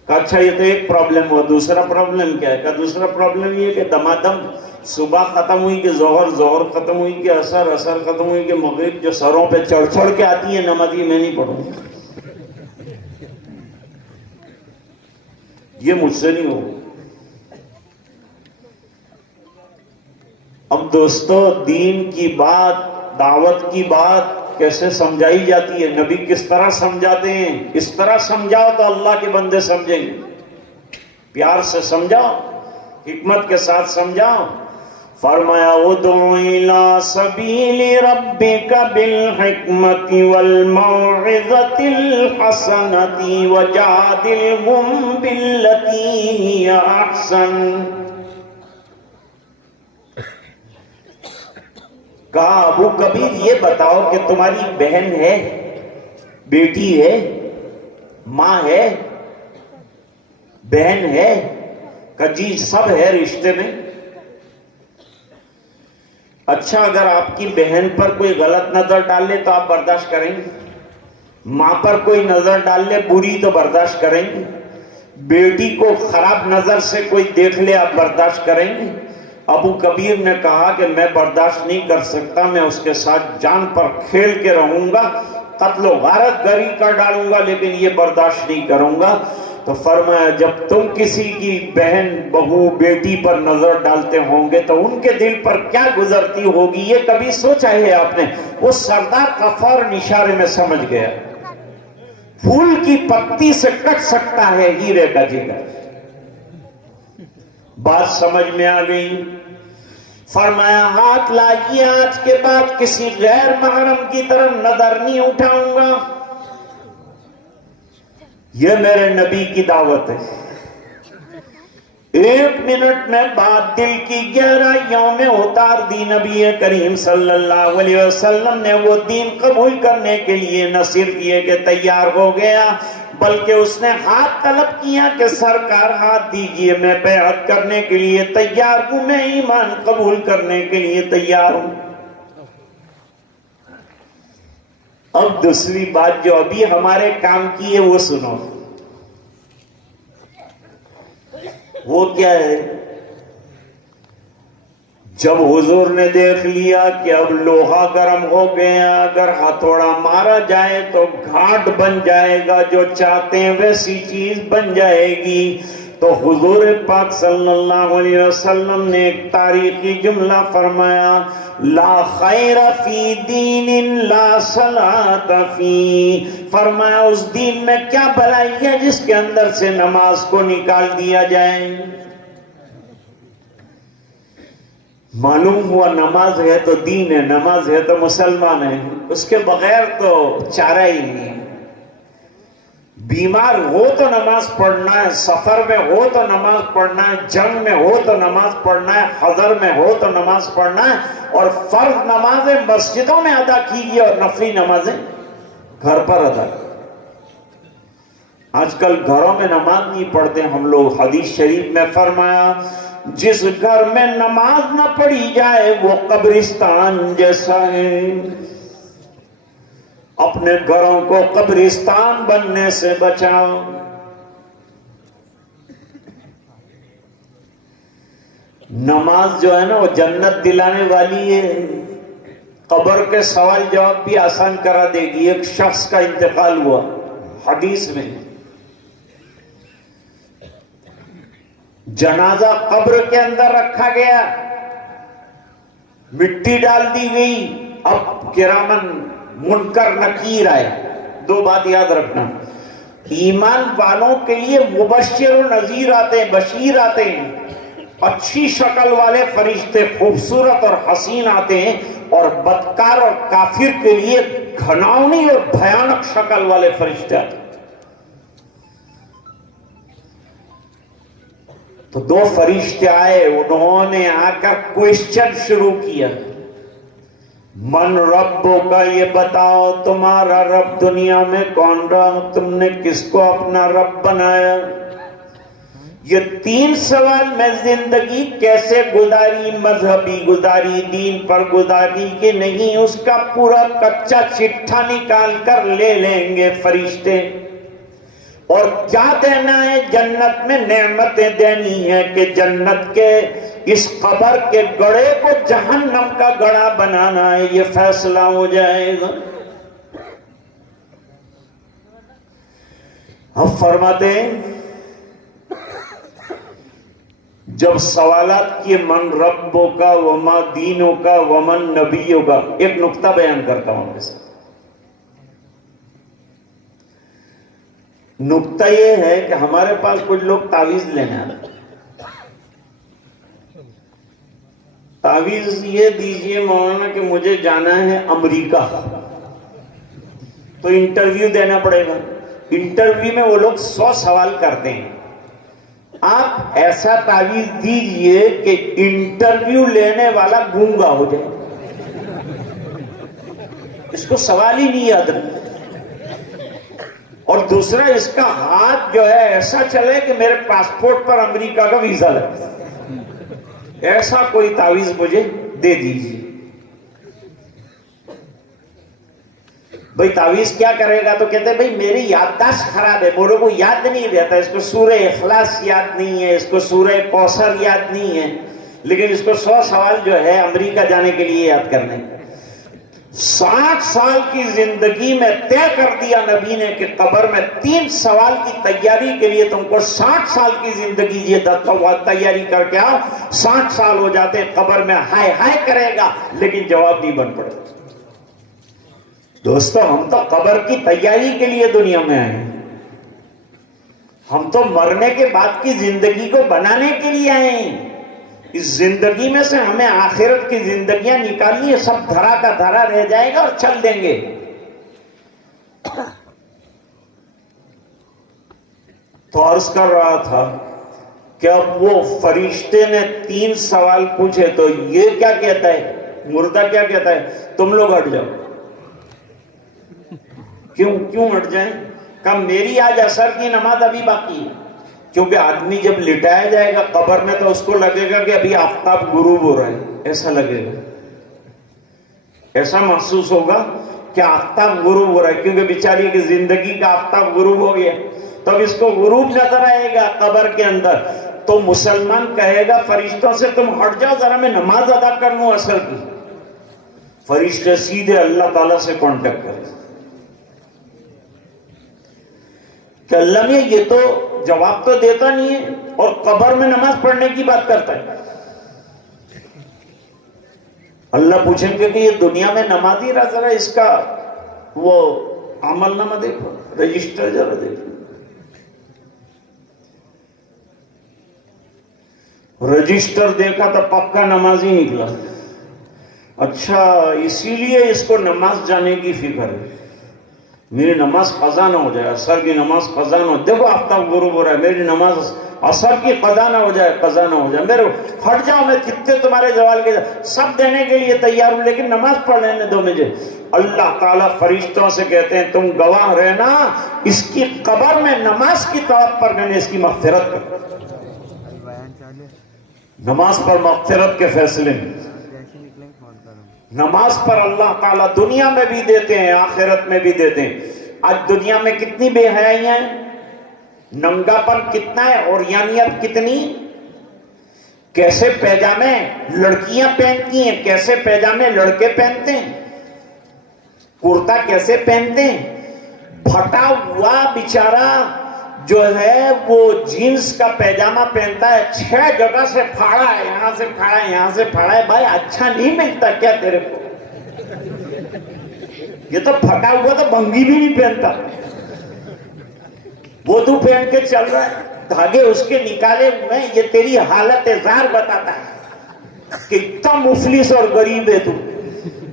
کہا اچھا یہ تو ایک پرابلم ہوا، دوسرا پرابلم کیا ہے؟ کہا دوسرا پرابلم یہ کہ دمادم صبح ختم ہوئی کہ ظہر، ظہر ختم ہوئی کہ عصر، عصر ختم ہوئی کہ مغرب، جو سروں پہ چڑھ چڑھ کے آتی ہے نمازی میں نہیں پڑھوں گا، یہ مجھ سے نہیں ہوگا. اب دوستو دین کی بات، دعوت کی بات کیسے سمجھائی جاتی ہے؟ نبی کس طرح سمجھاتے ہیں؟ اس طرح سمجھاؤ تو اللہ کے بندے سمجھیں گے. پیار سے سمجھاؤ، حکمت کے ساتھ سمجھاؤ. فرمایا ادعو الی سبیل ربک بالحکمت والموعظۃ الحسنۃ وجادلہم باللتی ہی احسن. کہا ابو کبیر یہ بتاؤ کہ تمہاری بہن ہے، بیٹی ہے، ماں ہے، بہن ہے؟ کہ جی سب ہے رشتے میں. اچھا اگر آپ کی بہن پر کوئی غلط نظر ڈال لے تو آپ برداشت کریں گے؟ ماں پر کوئی نظر ڈال لے بری تو برداشت کریں گے؟ بیٹی کو خراب نظر سے کوئی دیکھ لے آپ برداشت کریں گے؟ ابو کبیر نے کہا کہ میں برداشت نہیں کر سکتا، میں اس کے ساتھ جان پر کھیل کے رہوں گا، قتل و غارت گری کر ڈالوں گا، لیکن یہ برداشت نہیں کروں گا. تو فرمایا جب تم کسی کی بہن، بہو، بیٹی پر نظر ڈالتے ہوں گے تو ان کے دل پر کیا گزرتی ہوگی، یہ کبھی سوچا ہے آپ نے؟ وہ سردار کا فوراً اشارے میں سمجھ گیا. پھول کی پتی سے کٹ سکتا ہے ہیرے کا جگر. بات سمجھ میں آ گئی. فرمایا ہاتھ لائیے، آج کے بعد کسی غیر محرم کی طرف نظر نہیں اٹھاؤں گا. یہ میرے نبی کی دعوت ہے. ایک منٹ میں بات دل کی گہرائیوں میں اتار دی. نبی کریم صلی اللہ علیہ وسلم نے وہ دین قبول کرنے کے لیے نہ صرف یہ کہ تیار ہو گیا، بلکہ اس نے ہاتھ طلب کیا کہ سرکار ہاتھ دیجئے، میں بیعت کرنے کے لیے تیار ہوں، میں ایمان قبول کرنے کے لیے تیار ہوں. اب دوسری بات جو ابھی ہمارے کام کی ہے وہ سنو. وہ کیا ہے؟ جب حضور نے دیکھ لیا کہ اب لوہا گرم ہو گیا، اگر ہتھوڑا مارا جائے تو گھاٹ بن جائے گا، جو چاہتے ہیں ویسی چیز بن جائے گی، تو حضور پاک صلی اللہ علیہ وسلم نے ایک تاریخی جملہ فرمایا، لا خیر فی دین لا صلاۃ فی. فرمایا اس دین میں کیا بھلائی ہے جس کے اندر سے نماز کو نکال دیا جائے. معلوم ہوا نماز ہے تو دین ہے، نماز ہے تو مسلمان ہے، اس کے بغیر تو چارہ ہی نہیں ہے. بیمار ہو تو نماز پڑھنا ہے، سفر میں ہو تو نماز پڑھنا ہے، جنگ میں ہو تو نماز پڑھنا ہے، حضر میں ہو تو نماز پڑھنا ہے. اور فرض نمازیں مسجدوں میں ادا کیجیے اور نفلی نمازیں گھر پر ادا. آج کل گھروں میں نماز نہیں پڑھتے ہم لوگ. حدیث شریف میں فرمایا جس گھر میں نماز نہ پڑھی جائے وہ قبرستان جیسا ہے. اپنے گھروں کو قبرستان بننے سے بچاؤ. نماز جو ہے نا وہ جنت دلانے والی ہے، قبر کے سوال جواب بھی آسان کرا دے گی. ایک شخص کا انتقال ہوا، حدیث میں جنازہ قبر کے اندر رکھا گیا، مٹی ڈال دی گئی، اب کرامن منکر نکیر آئے۔ دو بات یاد رکھنا، ایمان والوں کے لیے مبشر و نذیر آتے ہیں، بشیر آتے ہیں، اچھی شکل والے فرشتے خوبصورت اور حسین آتے ہیں، اور بدکار اور کافر کے لیے گھناؤنی اور بھیانک شکل والے فرشتے آتے ہیں۔ تو دو فرشتے آئے، انہوں نے آ کر کوئسچن شروع کیا، من ربو کا، یہ بتاؤ تمہارا رب دنیا میں کون رہا، تم نے کس کو اپنا رب بنایا؟ یہ 3 سوال میں زندگی کیسے گزاری، مذہبی گزاری، دین پر گزاری کہ نہیں، اس کا پورا کچا چٹھا نکال کر لے لیں گے فرشتے۔ اور کیا دینا ہے جنت میں، نعمتیں دینی ہے کہ جنت کے اس قبر کے گڑھے کو جہنم کا گڑھا بنانا ہے، یہ فیصلہ ہو جائے گا۔ ہم فرماتے ہیں جب سوالات کیے من ربوں کا، وما دینوں کا، ومن نبیوں کا، ایک نقطہ بیان کرتا ہوں آپ سے۔ نقطہ یہ ہے کہ ہمارے پاس کچھ لوگ تعویذ لینے آتے ہیں، تعویذ یہ دیجئے مولانا کہ مجھے جانا ہے امریکہ، تو انٹرویو دینا پڑے گا۔ انٹرویو میں وہ لوگ 100 سوال کرتے ہیں، آپ ایسا تعویذ دیجئے کہ انٹرویو لینے والا گونگا ہو جائے، اس کو سوال ہی نہیں یاد رہتا، اور دوسرا اس کا ہاتھ جو ہے ایسا چلے کہ میرے پاسپورٹ پر امریکہ کا ویزا لگے، ایسا کوئی تعویذ مجھے دے دیجیے۔ بھئی تعویذ کیا کرے گا؟ تو کہتے ہیں بھئی میری یادداشت خراب ہے، میرے کو یاد نہیں رہتا، اس کو سورہ اخلاص یاد نہیں ہے، اس کو سورہ کوثر یاد نہیں ہے، لیکن اس کو 100 سوال جو ہے امریکہ جانے کے لیے یاد کرنے۔ 60 سال کی زندگی میں طے کر دیا نبی نے کہ قبر میں 3 سوال کی تیاری کے لیے تم کو 60 سال کی زندگی یہ تیاری کر کے آؤ۔ 60 سال ہو جاتے قبر میں ہائے ہائے کرے گا لیکن جواب نہیں بن پڑے۔ دوستو ہم تو قبر کی تیاری کے لیے دنیا میں آئے ہیں، ہم تو مرنے کے بعد کی زندگی کو بنانے کے لیے آئے ہیں۔ اس زندگی میں سے ہمیں آخرت کی زندگیاں نکالنی ہے، سب دھرا کا دھرا رہ جائے گا اور چل دیں گے۔ تو عرض کر رہا تھا کہ اب وہ فرشتے نے 3 سوال پوچھے تو یہ کیا کہتا ہے، مردہ کیا کہتا ہے، تم لوگ ہٹ جاؤ۔ کیوں ہٹ جائیں؟ کہا میری آج عصر کی نماز ابھی باقی ہے، کیونکہ آدمی جب لٹایا جائے گا قبر میں تو اس کو لگے گا کہ ابھی آفتاب غروب ہو رہا ہے، ایسا لگے گا، ایسا محسوس ہوگا کہ آفتاب غروب ہو رہا ہے، کیونکہ بیچاری کی زندگی کا آفتاب غروب ہو گیا، تو اب اس کو غروب نظر آئے گا قبر کے اندر۔ تو مسلمان کہے گا فرشتوں سے تم ہٹ جاؤ ذرا میں نماز ادا کر لوں عصر کی۔ فرشتے سیدھے اللہ تعالیٰ سے کانٹیکٹ کریں کہ اللہ میں یہ تو جواب تو دیتا نہیں ہے اور قبر میں نماز پڑھنے کی بات کرتا ہے۔ اللہ پوچھیں گے کہ یہ دنیا میں نمازی رہا، ذرا اس کا وہ عمل نامہ دیکھو، رجسٹر ذرا دیکھو۔ رجسٹر دیکھا تو پکا نمازی نکلا۔ اچھا اسی لیے اس کو نماز جانے کی فکر ہے، میری نماز قضا نہ ہو جائے، عصر کی نماز قضا نہ ہو، دیکھو آفتاب غروب ہو رہا ہے، میری نماز عصر کی قضا نہ ہو جائے، قضا نہ ہو جائے، میرے ہٹ جاؤ، میں کتنے تمہارے زوال کے سب دینے کے لیے تیار ہوں لیکن نماز پڑھ لینے دو مجھے۔ اللہ تعالیٰ فرشتوں سے کہتے ہیں تم گواہ رہنا، اس کی قبر میں نماز کی طرف پر میں نے اس کی مغفرت کر، نماز پر مغفرت کے فیصلے میں، نماز پر اللہ تعالیٰ دنیا میں بھی دیتے ہیں آخرت میں بھی دیتے ہیں۔ آج دنیا میں کتنی بے حیائیاں ہیں، ننگا پن کتنا ہے، عریانیت کتنی، کیسے پیجامے لڑکیاں پہنتی ہیں، کیسے پیجامے لڑکے پہنتے ہیں، کرتا کیسے پہنتے ہیں، پھٹا ہوا بیچارہ جو ہے وہ جینس کا پیجامہ پہنتا ہے 6 جگہ سے پھاڑا ہے, یہاں سے پھاڑا ہے, یہاں سے پھاڑا ہے. بھائی اچھا نہیں ملتا کیا تیرے کو؟ یہ تو پھٹا ہوا تو بنگی بھی نہیں پہنتا, وہ تو پہن کے چل رہا ہے, دھاگے اس کے نکالے ہوئے. یہ تیری حالت زار بتاتا ہے کہ اتنا مفلس اور غریب ہے تو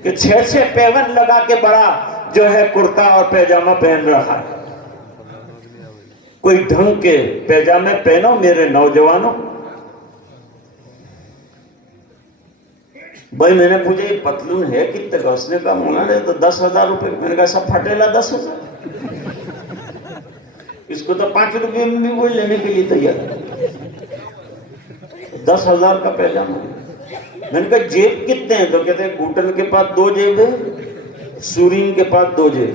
کہ 6 پیون لگا کے بڑا جو ہے کرتا اور پیجامہ پہن رہا ہے. کوئی ڈھنگ کے پیجامے پہنو میرے نوجوانوں. بھائی میں نے پوچھا یہ پتلون ہے کتنے کا؟ اس نے کہا مولانا تو 10,000 روپے. میں نے کہا سب پھٹیلا 10,000, اس کو تو 5 روپے میں بھی وہ لینے کے لیے تیار ہے. 10,000 کا پیجامہ. میں نے کہا جیب کتنے ہیں؟ تو کہتے ہیں گھٹن کے پاس 2 جیب ہے, سورین کے پاس 2 جیب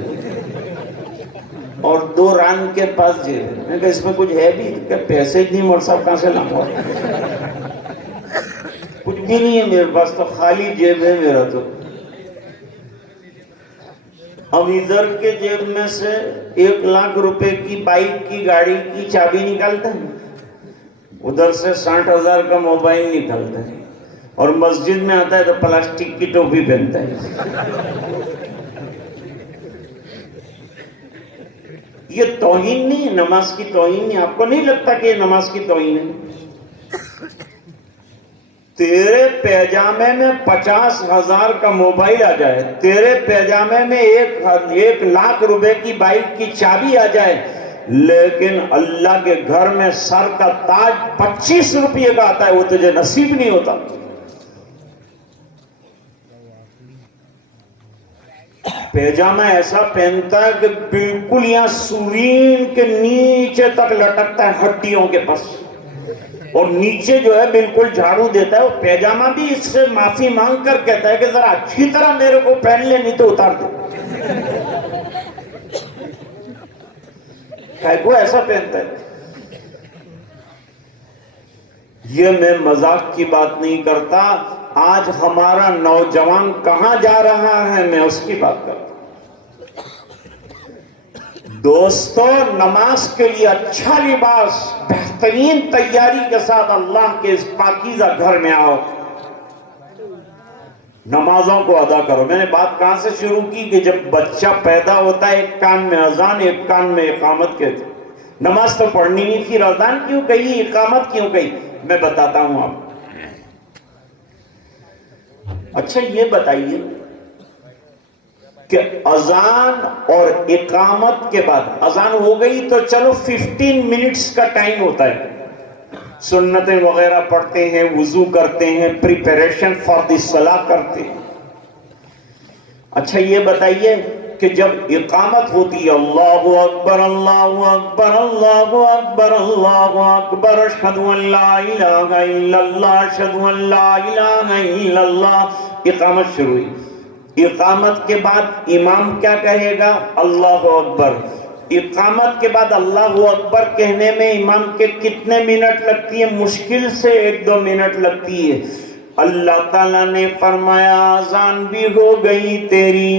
اور 2 ران کے پاس جیب ہے. میں نے کہا اس میں کچھ ہے بھی؟ کہ پیسے اتنی مول صاحب کہاں سے لاؤں گا؟ کچھ بھی نہیں ہے میرے پاس, تو خالی جیب ہے میرا. تو اب ادھر کے جیب میں سے 1 لاکھ روپے کی بائک کی گاڑی کی چابی نکالتے ہیں, ادھر سے 60,000 کا موبائل نکالتے ہیں, اور مسجد میں آتا ہے تو پلاسٹک کی ٹوپی پہنتا ہے. یہ توہین نہیں ہے, نماز کی توہین نہیں. آپ کو نہیں لگتا کہ یہ نماز کی توہین ہے؟ تیرے پیجامے میں 50,000 کا موبائل آ جائے, تیرے پیجامے میں 1 لاکھ روپے کی بائک کی چابی آ جائے, لیکن اللہ کے گھر میں سر کا تاج 25 روپے کا آتا ہے, وہ تجھے نصیب نہیں ہوتا. پیجامہ ایسا پہنتا ہے کہ بالکل یہاں سورین کے نیچے تک لٹکتا ہے ہڈیوں کے پاس, اور نیچے جو ہے بالکل جھاڑو دیتا ہے. وہ پیجامہ بھی اس سے معافی مانگ کر کہتا ہے کہ ذرا اچھی طرح میرے کو پہن لے, نہیں تو اتار دے. وہ ایسا پہنتا ہے. یہ میں مذاق کی بات نہیں کرتا. آج ہمارا نوجوان کہاں جا رہا ہے میں اس کی بات کرتا ہوں. دوستو, نماز کے لیے اچھا لباس, بہترین تیاری کے ساتھ اللہ کے اس پاکیزہ گھر میں آؤ, نمازوں کو ادا کرو. میں نے بات کہاں سے شروع کی کہ جب بچہ پیدا ہوتا ہے ایک کان میں اذان ایک کان میں اقامت کہتے. نماز تو پڑھنی نہیں, پھر اذان کیوں کہی, اقامت کیوں کہی؟ میں بتاتا ہوں آپ. اچھا یہ بتائیے کہ اذان اور اقامت کے بعد, اذان ہو گئی تو چلو 15 منٹس کا ٹائم ہوتا ہے, سنتیں وغیرہ پڑھتے ہیں, وضو کرتے ہیں, پریپریشن فار دی صلاح کرتے ہیں. اچھا یہ بتائیے کہ جب اقامت ہوتی ہے اللہ اکبر اللہ اکبر اللہ اکبر اللہ اکبر اشہد ان لا الہ الا اللہ اشہد ان لا الہ الا اللہ, اقامت شروع ہوئی. اقامت کے بعد امام کیا کہے گا؟ اللہ اکبر. اقامت کے بعد اللہ اکبر کہنے میں امام کے کتنے منٹ لگتی ہے؟ مشکل سے 1-2 منٹ لگتی ہے. اللہ تعالیٰ نے فرمایا اذان بھی ہو گئی تیری,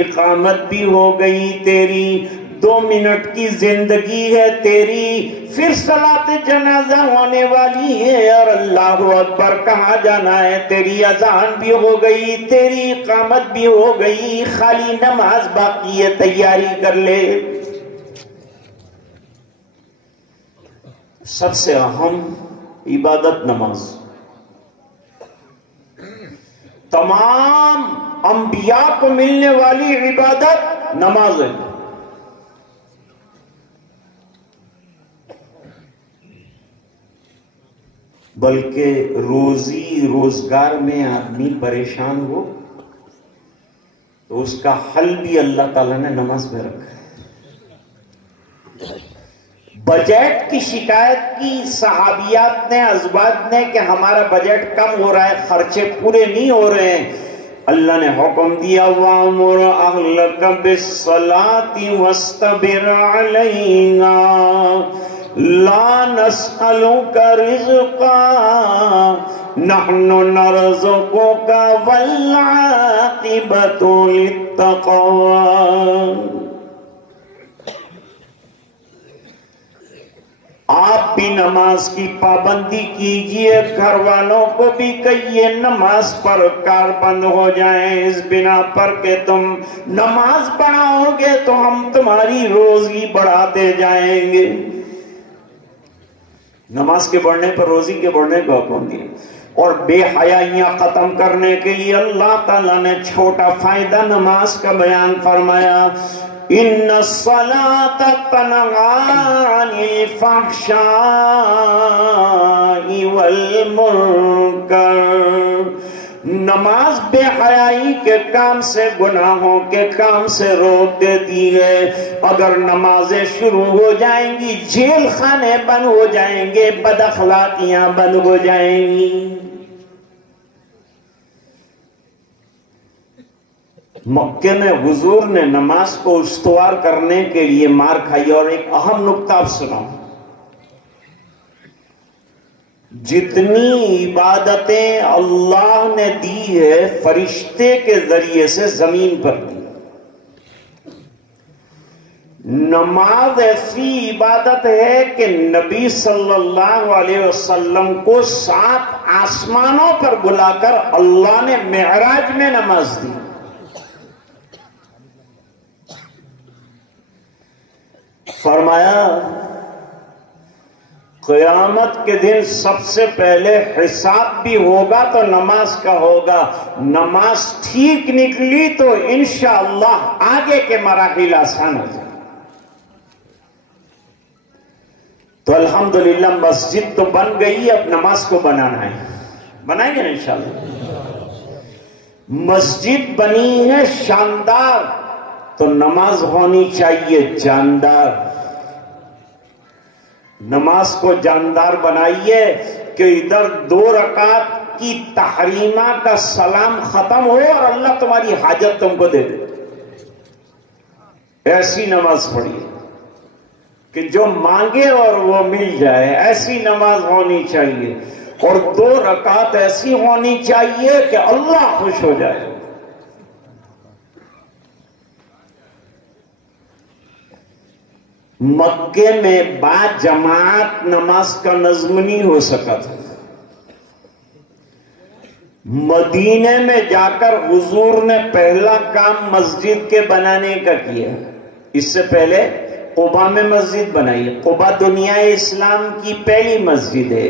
اقامت بھی ہو گئی تیری, 2 منٹ کی زندگی ہے تیری, پھر صلاۃ جنازہ ہونے والی ہے اور اللہ اکبر کہاں جانا ہے. تیری اذان بھی ہو گئی, تیری اقامت بھی ہو گئی, خالی نماز باقی ہے, تیاری کر لے. سب سے اہم عبادت نماز. تمام انبیاء کو ملنے والی عبادت نماز ہے. بلکہ روزی روزگار میں آدمی پریشان ہو تو اس کا حل بھی اللہ تعالیٰ نے نماز میں رکھا ہے. بجٹ کی شکایت کی صحابیات نے, ازواج نے, کہ ہمارا بجٹ کم ہو رہا ہے, خرچے پورے نہیں ہو رہے ہیں. اللہ نے حکم دیا وَأْمُرْ أَهْلَكَ بِالصَّلَاةِ وَاسْتَبِرْ عَلَيْهَا لَا نَسْأَلُكَ رِزْقًا نَحْنُ نَرْزُقُكَ وَالْعَاقِبَةُ لِلتَّقْوَىٰ. آپ بھی نماز کی پابندی کیجئے، گھر والوں کو بھی کہیے نماز پر کار بند ہو جائیں، اس بنا پر کہ تم نماز پڑھاؤ گے تو ہم تمہاری روزی بڑھاتے جائیں گے۔ نماز کے بڑھنے پر روزی کے بڑھنے کا حکم دیا۔ اور بے حیائیاں ختم کرنے کے لیے اللہ تعالیٰ نے چھوٹا فائدہ نماز کا بیان فرمایا، ان الصلاۃ تنہی عن الفحشاء والمنکر، نماز بے حیائی کے کام سے، گناہوں کے کام سے روک دیتی ہے۔ اگر نمازیں شروع ہو جائیں گی جیل خانے بند ہو جائیں گے، بد اخلاقیاں بند ہو جائیں گی۔ مکے میں حضور نے نماز کو استوار کرنے کے لیے مار کھائی۔ اور ایک اہم نکتہ آپ سناؤں، جتنی عبادتیں اللہ نے دی ہے فرشتے کے ذریعے سے زمین پر دی، نماز ایسی عبادت ہے کہ نبی صلی اللہ علیہ وسلم کو 7 آسمانوں پر بلا کر اللہ نے معراج میں نماز دی۔ فرمایا قیامت کے دن سب سے پہلے حساب بھی ہوگا تو نماز کا ہوگا، نماز ٹھیک نکلی تو انشاءاللہ آگے کے مراحل آسان ہو جائیں۔ تو الحمدللہ مسجد تو بن گئی، اب نماز کو بنانا ہے، بنائیں گے نا انشاءاللہ۔ مسجد بنی ہے شاندار، تو نماز ہونی چاہیے جاندار۔ نماز کو جاندار بنائیے کہ ادھر 2 رکعت کی تحریمہ کا سلام ختم ہو اور اللہ تمہاری حاجت تم کو دے دے، ایسی نماز پڑھیے کہ جو مانگے اور وہ مل جائے، ایسی نماز ہونی چاہیے۔ اور 2 رکعت ایسی ہونی چاہیے کہ اللہ خوش ہو جائے۔ مکے میں با جماعت نماز کا نظم نہیں ہو سکا تھا، مدینے میں جا کر حضور نے پہلا کام مسجد کے بنانے کا کیا۔ اس سے پہلے قباء میں مسجد بنائی، قباء دنیا اسلام کی پہلی مسجد ہے۔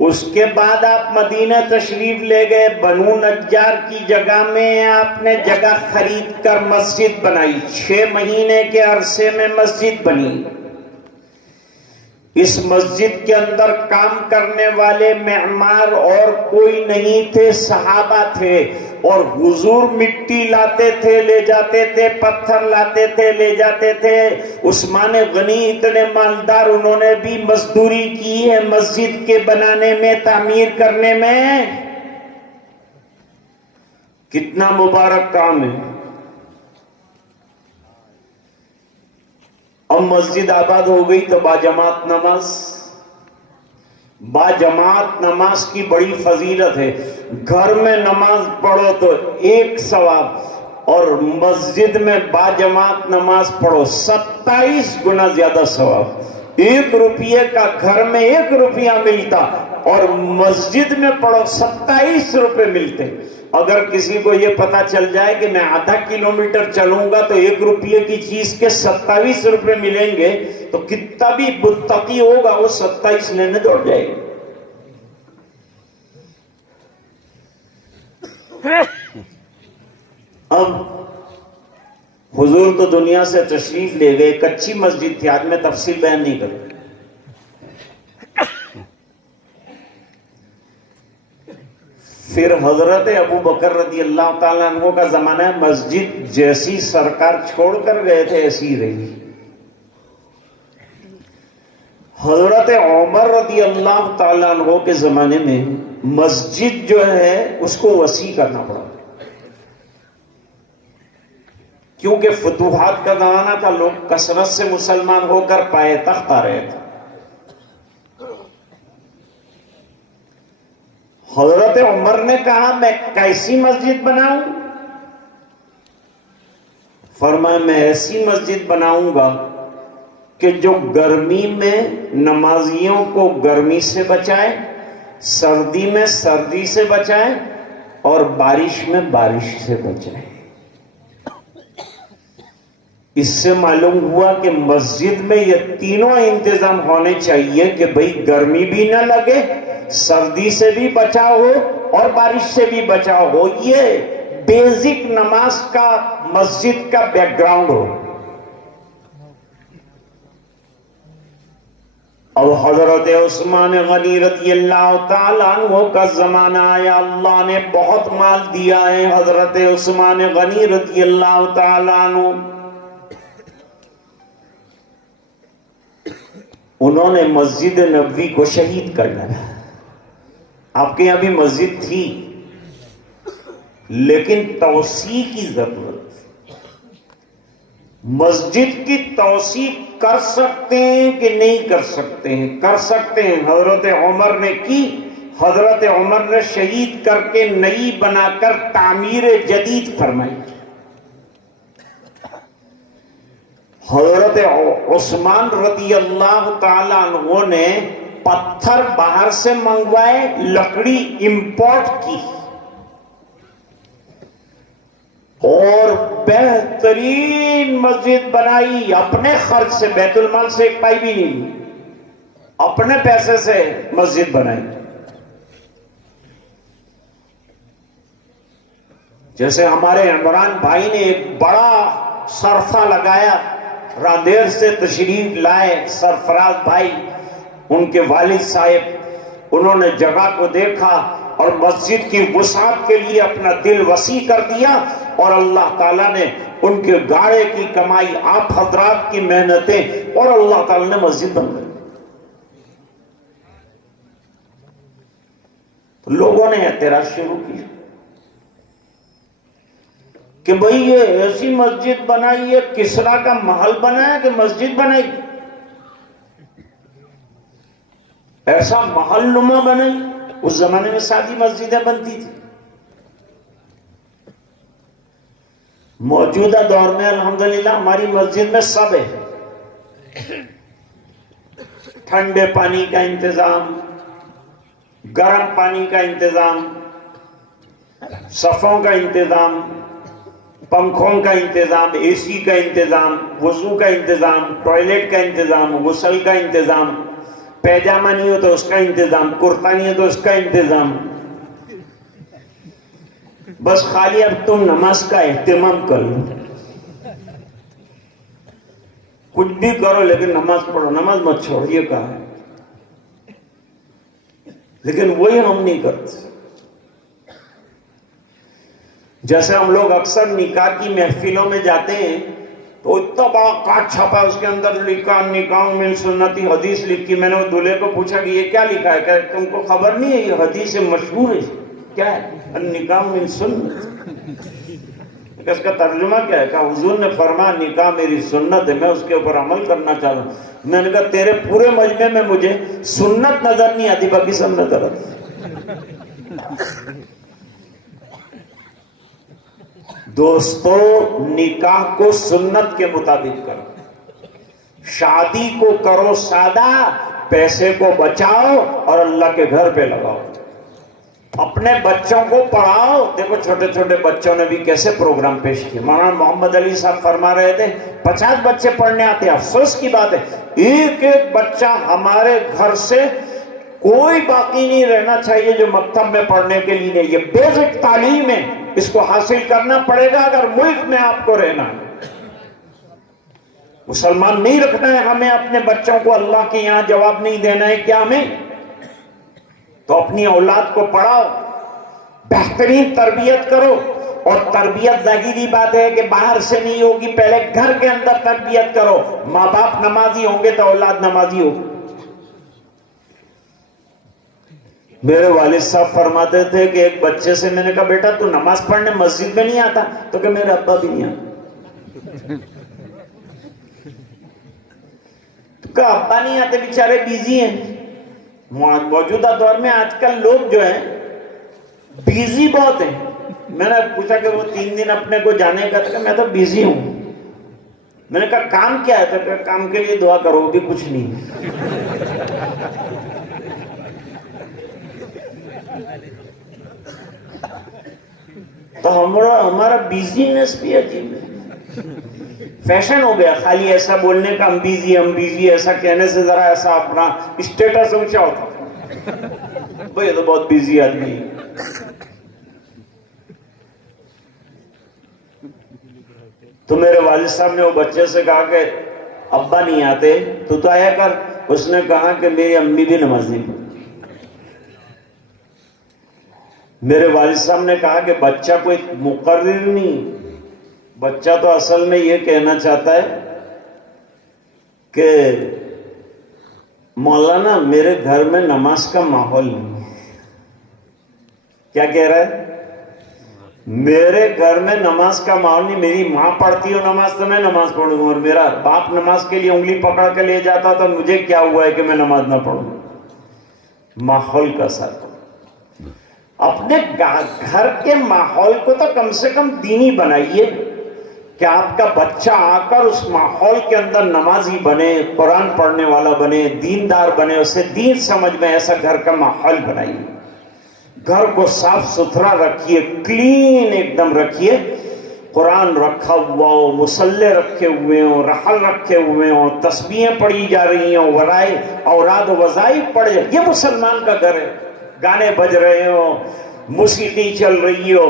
اس کے بعد آپ مدینہ تشریف لے گئے، بنو نجار کی جگہ میں آپ نے جگہ خرید کر مسجد بنائی، 6 مہینے کے عرصے میں مسجد بنی۔ اس مسجد کے اندر کام کرنے والے معمار اور کوئی نہیں تھے، صحابہ تھے، اور حضور مٹی لاتے تھے لے جاتے تھے، پتھر لاتے تھے لے جاتے تھے۔ عثمان غنی اتنے مالدار، انہوں نے بھی مزدوری کی ہے مسجد کے بنانے میں، تعمیر کرنے میں۔ کتنا مبارک کام ہے۔ اب مسجد آباد ہو گئی تو باجماعت نماز، باجماعت نماز کی بڑی فضیلت ہے۔ گھر میں نماز پڑھو تو 1 ثواب، اور مسجد میں باجماعت نماز پڑھو 27 گنا زیادہ ثواب۔ 1 روپیے کا گھر میں 1 روپیہ ملتا، اور مسجد میں پڑھو 27 روپے ملتے۔ اگر کسی کو یہ پتا چل جائے کہ میں آدھا کلومیٹر چلوں گا تو 1 روپیے کی چیز کے 27 روپے ملیں گے، تو کتنا بھی متقی ہوگا وہ 27 لینے دوڑ جائے گا۔ اب حضور تو دنیا سے تشریف لے گئے، کچی مسجد تھی، آج میں تفصیل بیان نہیں کروں۔ پھر حضرت ابو بکر رضی اللہ تعالیٰ عنہ کا زمانہ ہے، مسجد جیسی سرکار چھوڑ کر گئے تھے ایسی رہی۔ حضرت عمر رضی اللہ تعالیٰ عنہ کے زمانے میں مسجد جو ہے اس کو وسیع کرنا پڑا، کیونکہ فتوحات کا زمانہ تھا، لوگ کثرت سے مسلمان ہو کر پائے تخت آ رہے تھے۔ حضرت عمر نے کہا میں کیسی مسجد بناؤں؟ فرمایا میں ایسی مسجد بناؤں گا کہ جو گرمی میں نمازیوں کو گرمی سے بچائے، سردی میں سردی سے بچائے، اور بارش میں بارش سے بچائے۔ اس سے معلوم ہوا کہ مسجد میں یہ تینوں انتظام ہونے چاہیے کہ بھئی گرمی بھی نہ لگے، سردی سے بھی بچاؤ ہو اور بارش سے بھی بچاؤ ہو۔ یہ بیسک نماز کا مسجد کا بیک گراؤنڈ ہو۔ اب حضرت عثمان غنی رضی اللہ تعالیٰ عنہ کا زمانہ آیا، اللہ نے بہت مال دیا ہے حضرت عثمان غنی رضی اللہ تعالیٰ عنہ۔ انہوں نے مسجد نبوی کو شہید کر ڈالا۔ آپ کے یہاں بھی مسجد تھی لیکن توسیع کی ضرورت۔ مسجد کی توسیع کر سکتے ہیں کہ نہیں کر سکتے ہیں؟ کر سکتے ہیں۔ حضرت عمر نے کی، حضرت عمر نے شہید کر کے نئی بنا کر تعمیر جدید فرمائی۔ حضرت عثمان رضی اللہ تعالیٰ عنہ نے پتھر باہر سے منگوائے، لکڑی امپورٹ کی اور بہترین مسجد بنائی اپنے خرچ سے، بیت المال سے ایک پائی بھی نہیں، اپنے پیسے سے مسجد بنائی۔ جیسے ہمارے عمران بھائی نے ایک بڑا صرفہ لگایا، راندیر سے تشریف لائے سرفراز بھائی، ان کے والد صاحب، انہوں نے جگہ کو دیکھا اور مسجد کی وسعت کے لیے اپنا دل وسیع کر دیا، اور اللہ تعالیٰ نے ان کے گاڑے کی کمائی، آپ حضرات کی محنتیں، اور اللہ تعالیٰ نے مسجد بن گئی۔ تو لوگوں نے اعتراض شروع کیا کہ بھئی یہ ایسی مسجد بنائی ہے، کسرا کا محل بنایا کہ مسجد بنائی؟ ایسا محل نما بنائی؟ اس زمانے میں سادی مسجدیں بنتی تھی۔ موجودہ دور میں الحمدللہ ہماری مسجد میں سب ہے، ٹھنڈے پانی کا انتظام، گرم پانی کا انتظام، صفوں کا انتظام، پنکھوں کا انتظام، اے سی کا انتظام، وضو کا انتظام، ٹوائلٹ کا انتظام، غسل کا انتظام، پیجامہ نہیں ہو تو اس کا انتظام، کرتا نہیں ہو تو اس کا انتظام۔ بس خالی اب تم نماز کا اہتمام کرو، کچھ بھی کرو لیکن نماز پڑھو، نماز مت چھوڑو، یہ کہا ہے۔ لیکن وہی ہم نہیں کرتے۔ جیسے ہم لوگ اکثر نکاح کی محفلوں میں جاتے ہیں تو اتنا بڑا کاٹ چھپا ہے، اس کے اندر لکھا نکاح من سنتی، حدیث لکھی۔ میں نے وہ دولہے کو پوچھا کہ یہ کیا لکھا ہے؟ کہ تم کو خبر نہیں ہے یہ حدیث مشہور ہے؟ کیا ہے نکاح من سنت؟ اس کا ترجمہ کیا ہے؟ کہ حضور نے فرمایا نکاح میری سنت ہے، میں اس کے اوپر عمل کرنا چاہ رہا ہوں۔ میں نے کہا تیرے پورے مجمع میں مجھے سنت نظر نہیں آتی، باقی سب نظر آتی۔ دوستو، نکاح کو سنت کے مطابق کرو، شادی کو کرو سادہ، پیسے کو بچاؤ اور اللہ کے گھر پہ لگاؤ، اپنے بچوں کو پڑھاؤ۔ دیکھو چھوٹے چھوٹے بچوں نے بھی کیسے پروگرام پیش کیے۔ مولانا محمد علی صاحب فرما رہے تھے 50 بچے پڑھنے آتے ہیں، افسوس کی بات ہے ایک ایک بچہ ہمارے گھر سے کوئی باقی نہیں رہنا چاہیے جو مکتب میں پڑھنے کے لیے نہیں۔ یہ بیسک تعلیم ہے، اس کو حاصل کرنا پڑے گا اگر ملک میں آپ کو رہنا ہے۔ مسلمان نہیں رکھنا ہے ہمیں، اپنے بچوں کو اللہ کے یہاں جواب نہیں دینا ہے کیا ہمیں؟ تو اپنی اولاد کو پڑھاؤ، بہترین تربیت کرو، اور تربیت ظاہری بات ہے کہ باہر سے نہیں ہوگی، پہلے گھر کے اندر تربیت کرو۔ ماں باپ نمازی ہوں گے تو اولاد نمازی ہوگی۔ میرے والد صاحب فرماتے تھے کہ ایک بچے سے میں نے کہا بیٹا تو نماز پڑھنے مسجد میں نہیں آتا؟ تو کہ میرے ابا بھی نہیں آتا۔ تو کہ ابا نہیں آتے، بیچارے بیزی ہیں۔ موجودہ دور میں آج کل لوگ جو ہیں بیزی بہت ہیں۔ میں نے پوچھا کہ وہ 3 دن اپنے کو جانے کا، تو کہ میں تو بیزی ہوں۔ میں نے کہا کام کیا ہے؟ تو کہا کام کے لیے دعا کرو، بھی کچھ نہیں۔ تو ہمارا بیزینس بھی عجیب ہے، فیشن ہو گیا خالی ایسا بولنے کا، ہم بیزی، ایسا کہنے سے ذرا ایسا اپنا اسٹیٹس اونچا ہوتا، بھئی یہ تو بہت بیزی آدمی ہے۔ تو میرے والد صاحب نے وہ بچے سے کہا کہ ابا نہیں آتے تو آیا کر۔ اس نے کہا کہ میری امی بھی نماز نہیں پڑھتی۔ میرے والد صاحب نے کہا کہ بچہ کوئی مقرر نہیں، بچہ تو اصل میں یہ کہنا چاہتا ہے کہ مولانا میرے گھر میں نماز کا ماحول نہیں ہے۔ کیا کہہ رہا ہے؟ میرے گھر میں نماز کا ماحول نہیں، میری ماں پڑھتی ہو نماز تو میں نماز پڑھوں گا، اور میرا باپ نماز کے لیے انگلی پکڑ کے لے جاتا تو مجھے کیا ہوا ہے کہ میں نماز نہ پڑھوں؟ ماحول کا ساتھ اپنے گھر کے ماحول کو تو کم سے کم دینی بنائیے کہ آپ کا بچہ آ کر اس ماحول کے اندر نمازی بنے، قرآن پڑھنے والا بنے، دیندار بنے، اسے دین سمجھ میں، ایسا گھر کا ماحول بنائیے۔ گھر کو صاف ستھرا رکھیے، کلین ایک دم رکھیے، قرآن رکھا ہوا ہو، مصلے رکھے ہوئے ہوں، رحل رکھے ہوئے ہوں، تسبیحیں پڑھی جا رہی ہوں، اوراد و وظائف پڑھے، یہ مسلمان کا گھر ہے۔ گانے بج رہے ہوں، موسیقی چل رہی ہو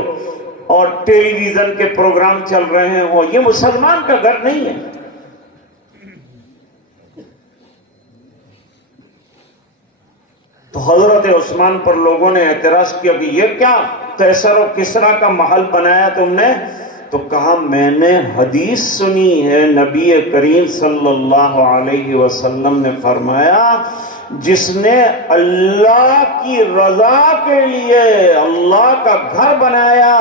اور ٹیلی ویژن کے پروگرام چل رہے ہوں، یہ مسلمان کا گھر نہیں ہے۔ تو حضرت عثمان پر لوگوں نے اعتراض کیا کہ یہ کیا قیصر و کسریٰ کا محل بنایا تم نے؟ تو کہا میں نے حدیث سنی ہے، نبی کریم صلی اللہ علیہ وسلم نے فرمایا جس نے اللہ کی رضا کے لیے اللہ کا گھر بنایا،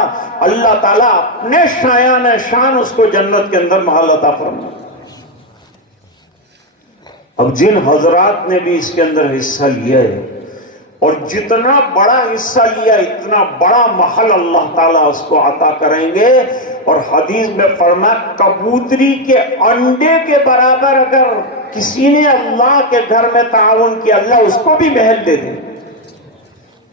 اللہ تعالیٰ اپنے شایان شان اس کو جنت کے اندر محل عطا فرمائے۔ اب جن حضرات نے بھی اس کے اندر حصہ لیا ہے اور جتنا بڑا حصہ لیا اتنا بڑا محل اللہ تعالیٰ اس کو عطا کریں گے، اور حدیث میں فرمایا کبوتری کے انڈے کے برابر اگر کسی نے اللہ کے گھر میں تعاون کیا اللہ اس کو بھی محل دے دے۔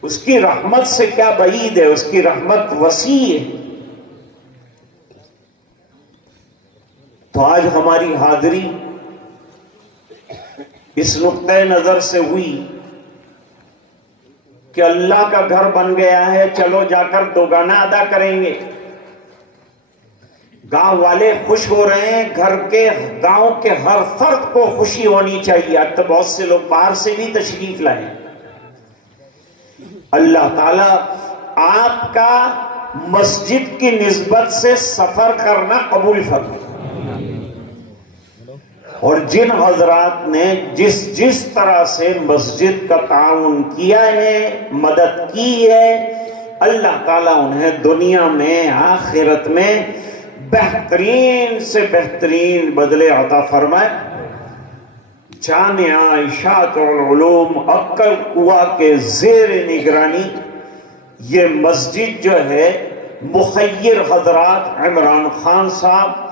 اس کی رحمت سے کیا بعید ہے، اس کی رحمت وسیع ہے۔ تو آج ہماری حاضری اس نقطۂ نظر سے ہوئی کہ اللہ کا گھر بن گیا ہے، چلو جا کر دوگانہ ادا کریں گے۔ گاؤں والے خوش ہو رہے ہیں، گاؤں کے ہر فرد کو خوشی ہونی چاہیے۔ اب تو بہت سے لوگ باہر سے بھی تشریف لائیں۔ اللہ تعالیٰ آپ کا مسجد کی نسبت سے سفر کرنا قبول فرمائے، اور جن حضرات نے جس طرح سے مسجد کا تعاون کیا ہے، مدد کی ہے، اللہ تعالیٰ انہیں دنیا میں آخرت میں بہترین سے بہترین بدلے عطا فرمائے۔ جامعہ اشاعت العلوم عقل کنواں کے زیر نگرانی یہ مسجد جو ہے، مخیر حضرات عمران خان صاحب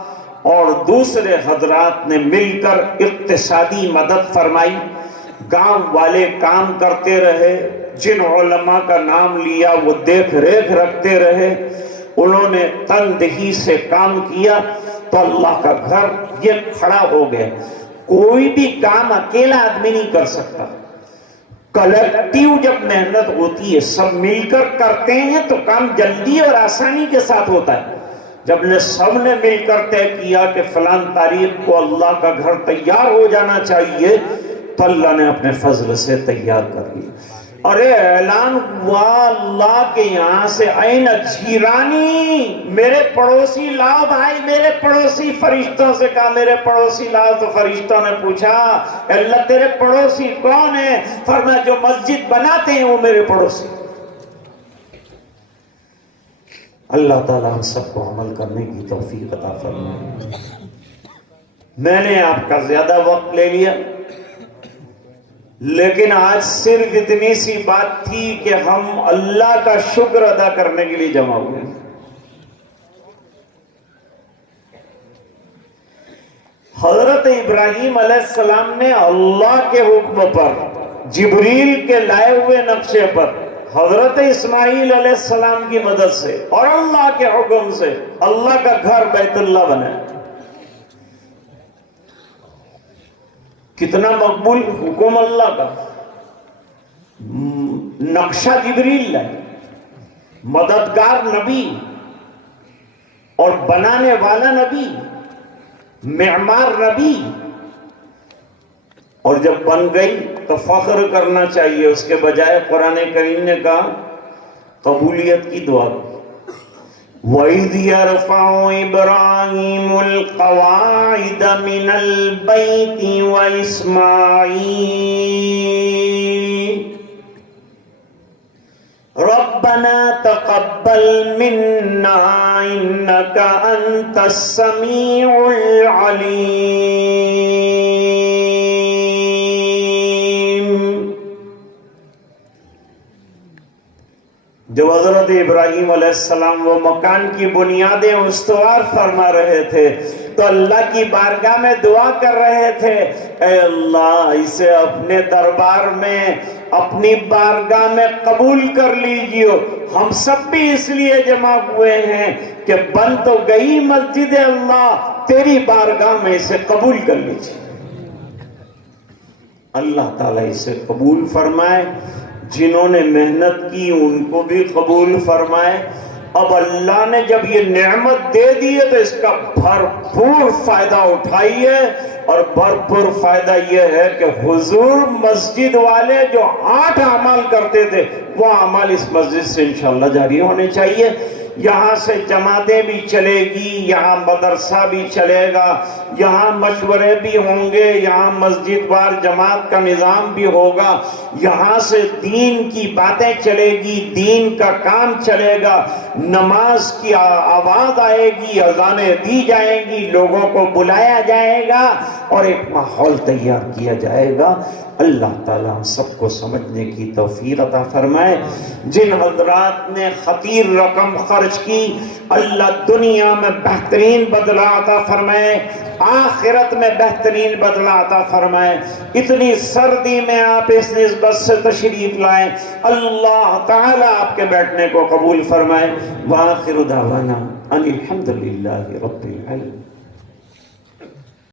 اور دوسرے حضرات نے مل کر اقتصادی مدد فرمائی، گاؤں والے کام کرتے رہے، جن علماء کا نام لیا وہ دیکھ ریکھ رکھتے رہے، انہوں نے تندہی سے کام کیا، تو اللہ کا گھر یہ کھڑا ہو گیا۔ کوئی بھی کام اکیلا آدمی نہیں کر سکتا، کلیکٹیو جب محنت ہوتی ہے، سب مل کر کرتے ہیں تو کام جلدی اور آسانی کے ساتھ ہوتا ہے۔ جب سب نے مل کر طے کیا کہ فلان تاریخ کو اللہ کا گھر تیار ہو جانا چاہیے، تو اللہ نے اپنے فضل سے تیار کر لیا۔ اور اعلان ہوا اللہ کے یہاں سے، این جیرانی، میرے پڑوسی لاؤ بھائی، میرے پڑوسی، فرشتوں سے کہا میرے پڑوسی لاؤ، تو فرشتوں نے پوچھا اللہ تیرے پڑوسی کون ہیں؟ فرمایا جو مسجد بناتے ہیں وہ میرے پڑوسی۔ اللہ تعالیٰ ہم سب کو عمل کرنے کی توفیق عطا فرمائے۔ میں نے آپ کا زیادہ وقت لے لیا، لیکن آج صرف اتنی سی بات تھی کہ ہم اللہ کا شکر ادا کرنے کے لیے جمع ہوئے۔ حضرت ابراہیم علیہ السلام نے اللہ کے حکم پر، جبریل کے لائے ہوئے نقشے پر، حضرت اسماعیل علیہ السلام کی مدد سے اور اللہ کے حکم سے اللہ کا گھر بیت اللہ بنایا۔ کتنا مقبول حکم اللہ کا، نقشہ جبریل لائے، مددگار نبی اور بنانے والا نبی، معمار نبی، اور جب بن گئی تو فخر کرنا چاہیے، اس کے بجائے قرآن کریم نے کہا قبولیت کی دعا۔ وَإِذْ يَرْفَعُ إِبْرَاهِيمُ الْقَوَاعِدَ مِنَ الْبَيْتِ وَإِسْمَاعِيلُ رَبَّنَا تَقَبَّلْ مِنَّا إِنَّكَ أَنْتَ السَّمِيعُ الْعَلِيمُ۔ جب حضرت ابراہیم علیہ السلام وہ مکان کی بنیادیں استوار فرما رہے تھے تو اللہ کی بارگاہ میں دعا کر رہے تھے، اے اللہ اسے اپنے دربار میں، اپنی بارگاہ میں قبول کر لیجیے۔ ہم سب بھی اس لیے جمع ہوئے ہیں کہ بن تو گئی مسجد اللہ، تیری بارگاہ میں اسے قبول کر لیجیے۔ اللہ تعالیٰ اسے قبول فرمائے، جنہوں نے محنت کی ان کو بھی قبول فرمائے۔ اب اللہ نے جب یہ نعمت دے دی ہے تو اس کا بھرپور فائدہ اٹھائیے، اور بھرپور فائدہ یہ ہے کہ حضور مسجد والے جو 8 اعمال کرتے تھے وہ اعمال اس مسجد سے انشاءاللہ جاری ہونے چاہیے۔ یہاں سے جماعتیں بھی چلے گی، یہاں مدرسہ بھی چلے گا، یہاں مشورے بھی ہوں گے، یہاں مسجد وار جماعت کا نظام بھی ہوگا، یہاں سے دین کی باتیں چلے گی، دین کا کام چلے گا، نماز کی آواز آئے گی، اذانیں دی جائیں گی، لوگوں کو بلایا جائے گا اور ایک ماحول تیار کیا جائے گا۔ اللہ تعالیٰ ہم سب کو سمجھنے کی توفیق عطا فرمائے۔ جن حضرات نے خطیر رقم خرچ کی، اللہ دنیا میں بہترین بدلہ عطا فرمائے، آخرت میں بہترین بدلہ عطا فرمائے۔ اتنی سردی میں آپ اس نسبت سے تشریف لائیں، اللہ تعالیٰ آپ کے بیٹھنے کو قبول فرمائے۔ وآخر دعوانا ان الحمد للہ رب العالمین۔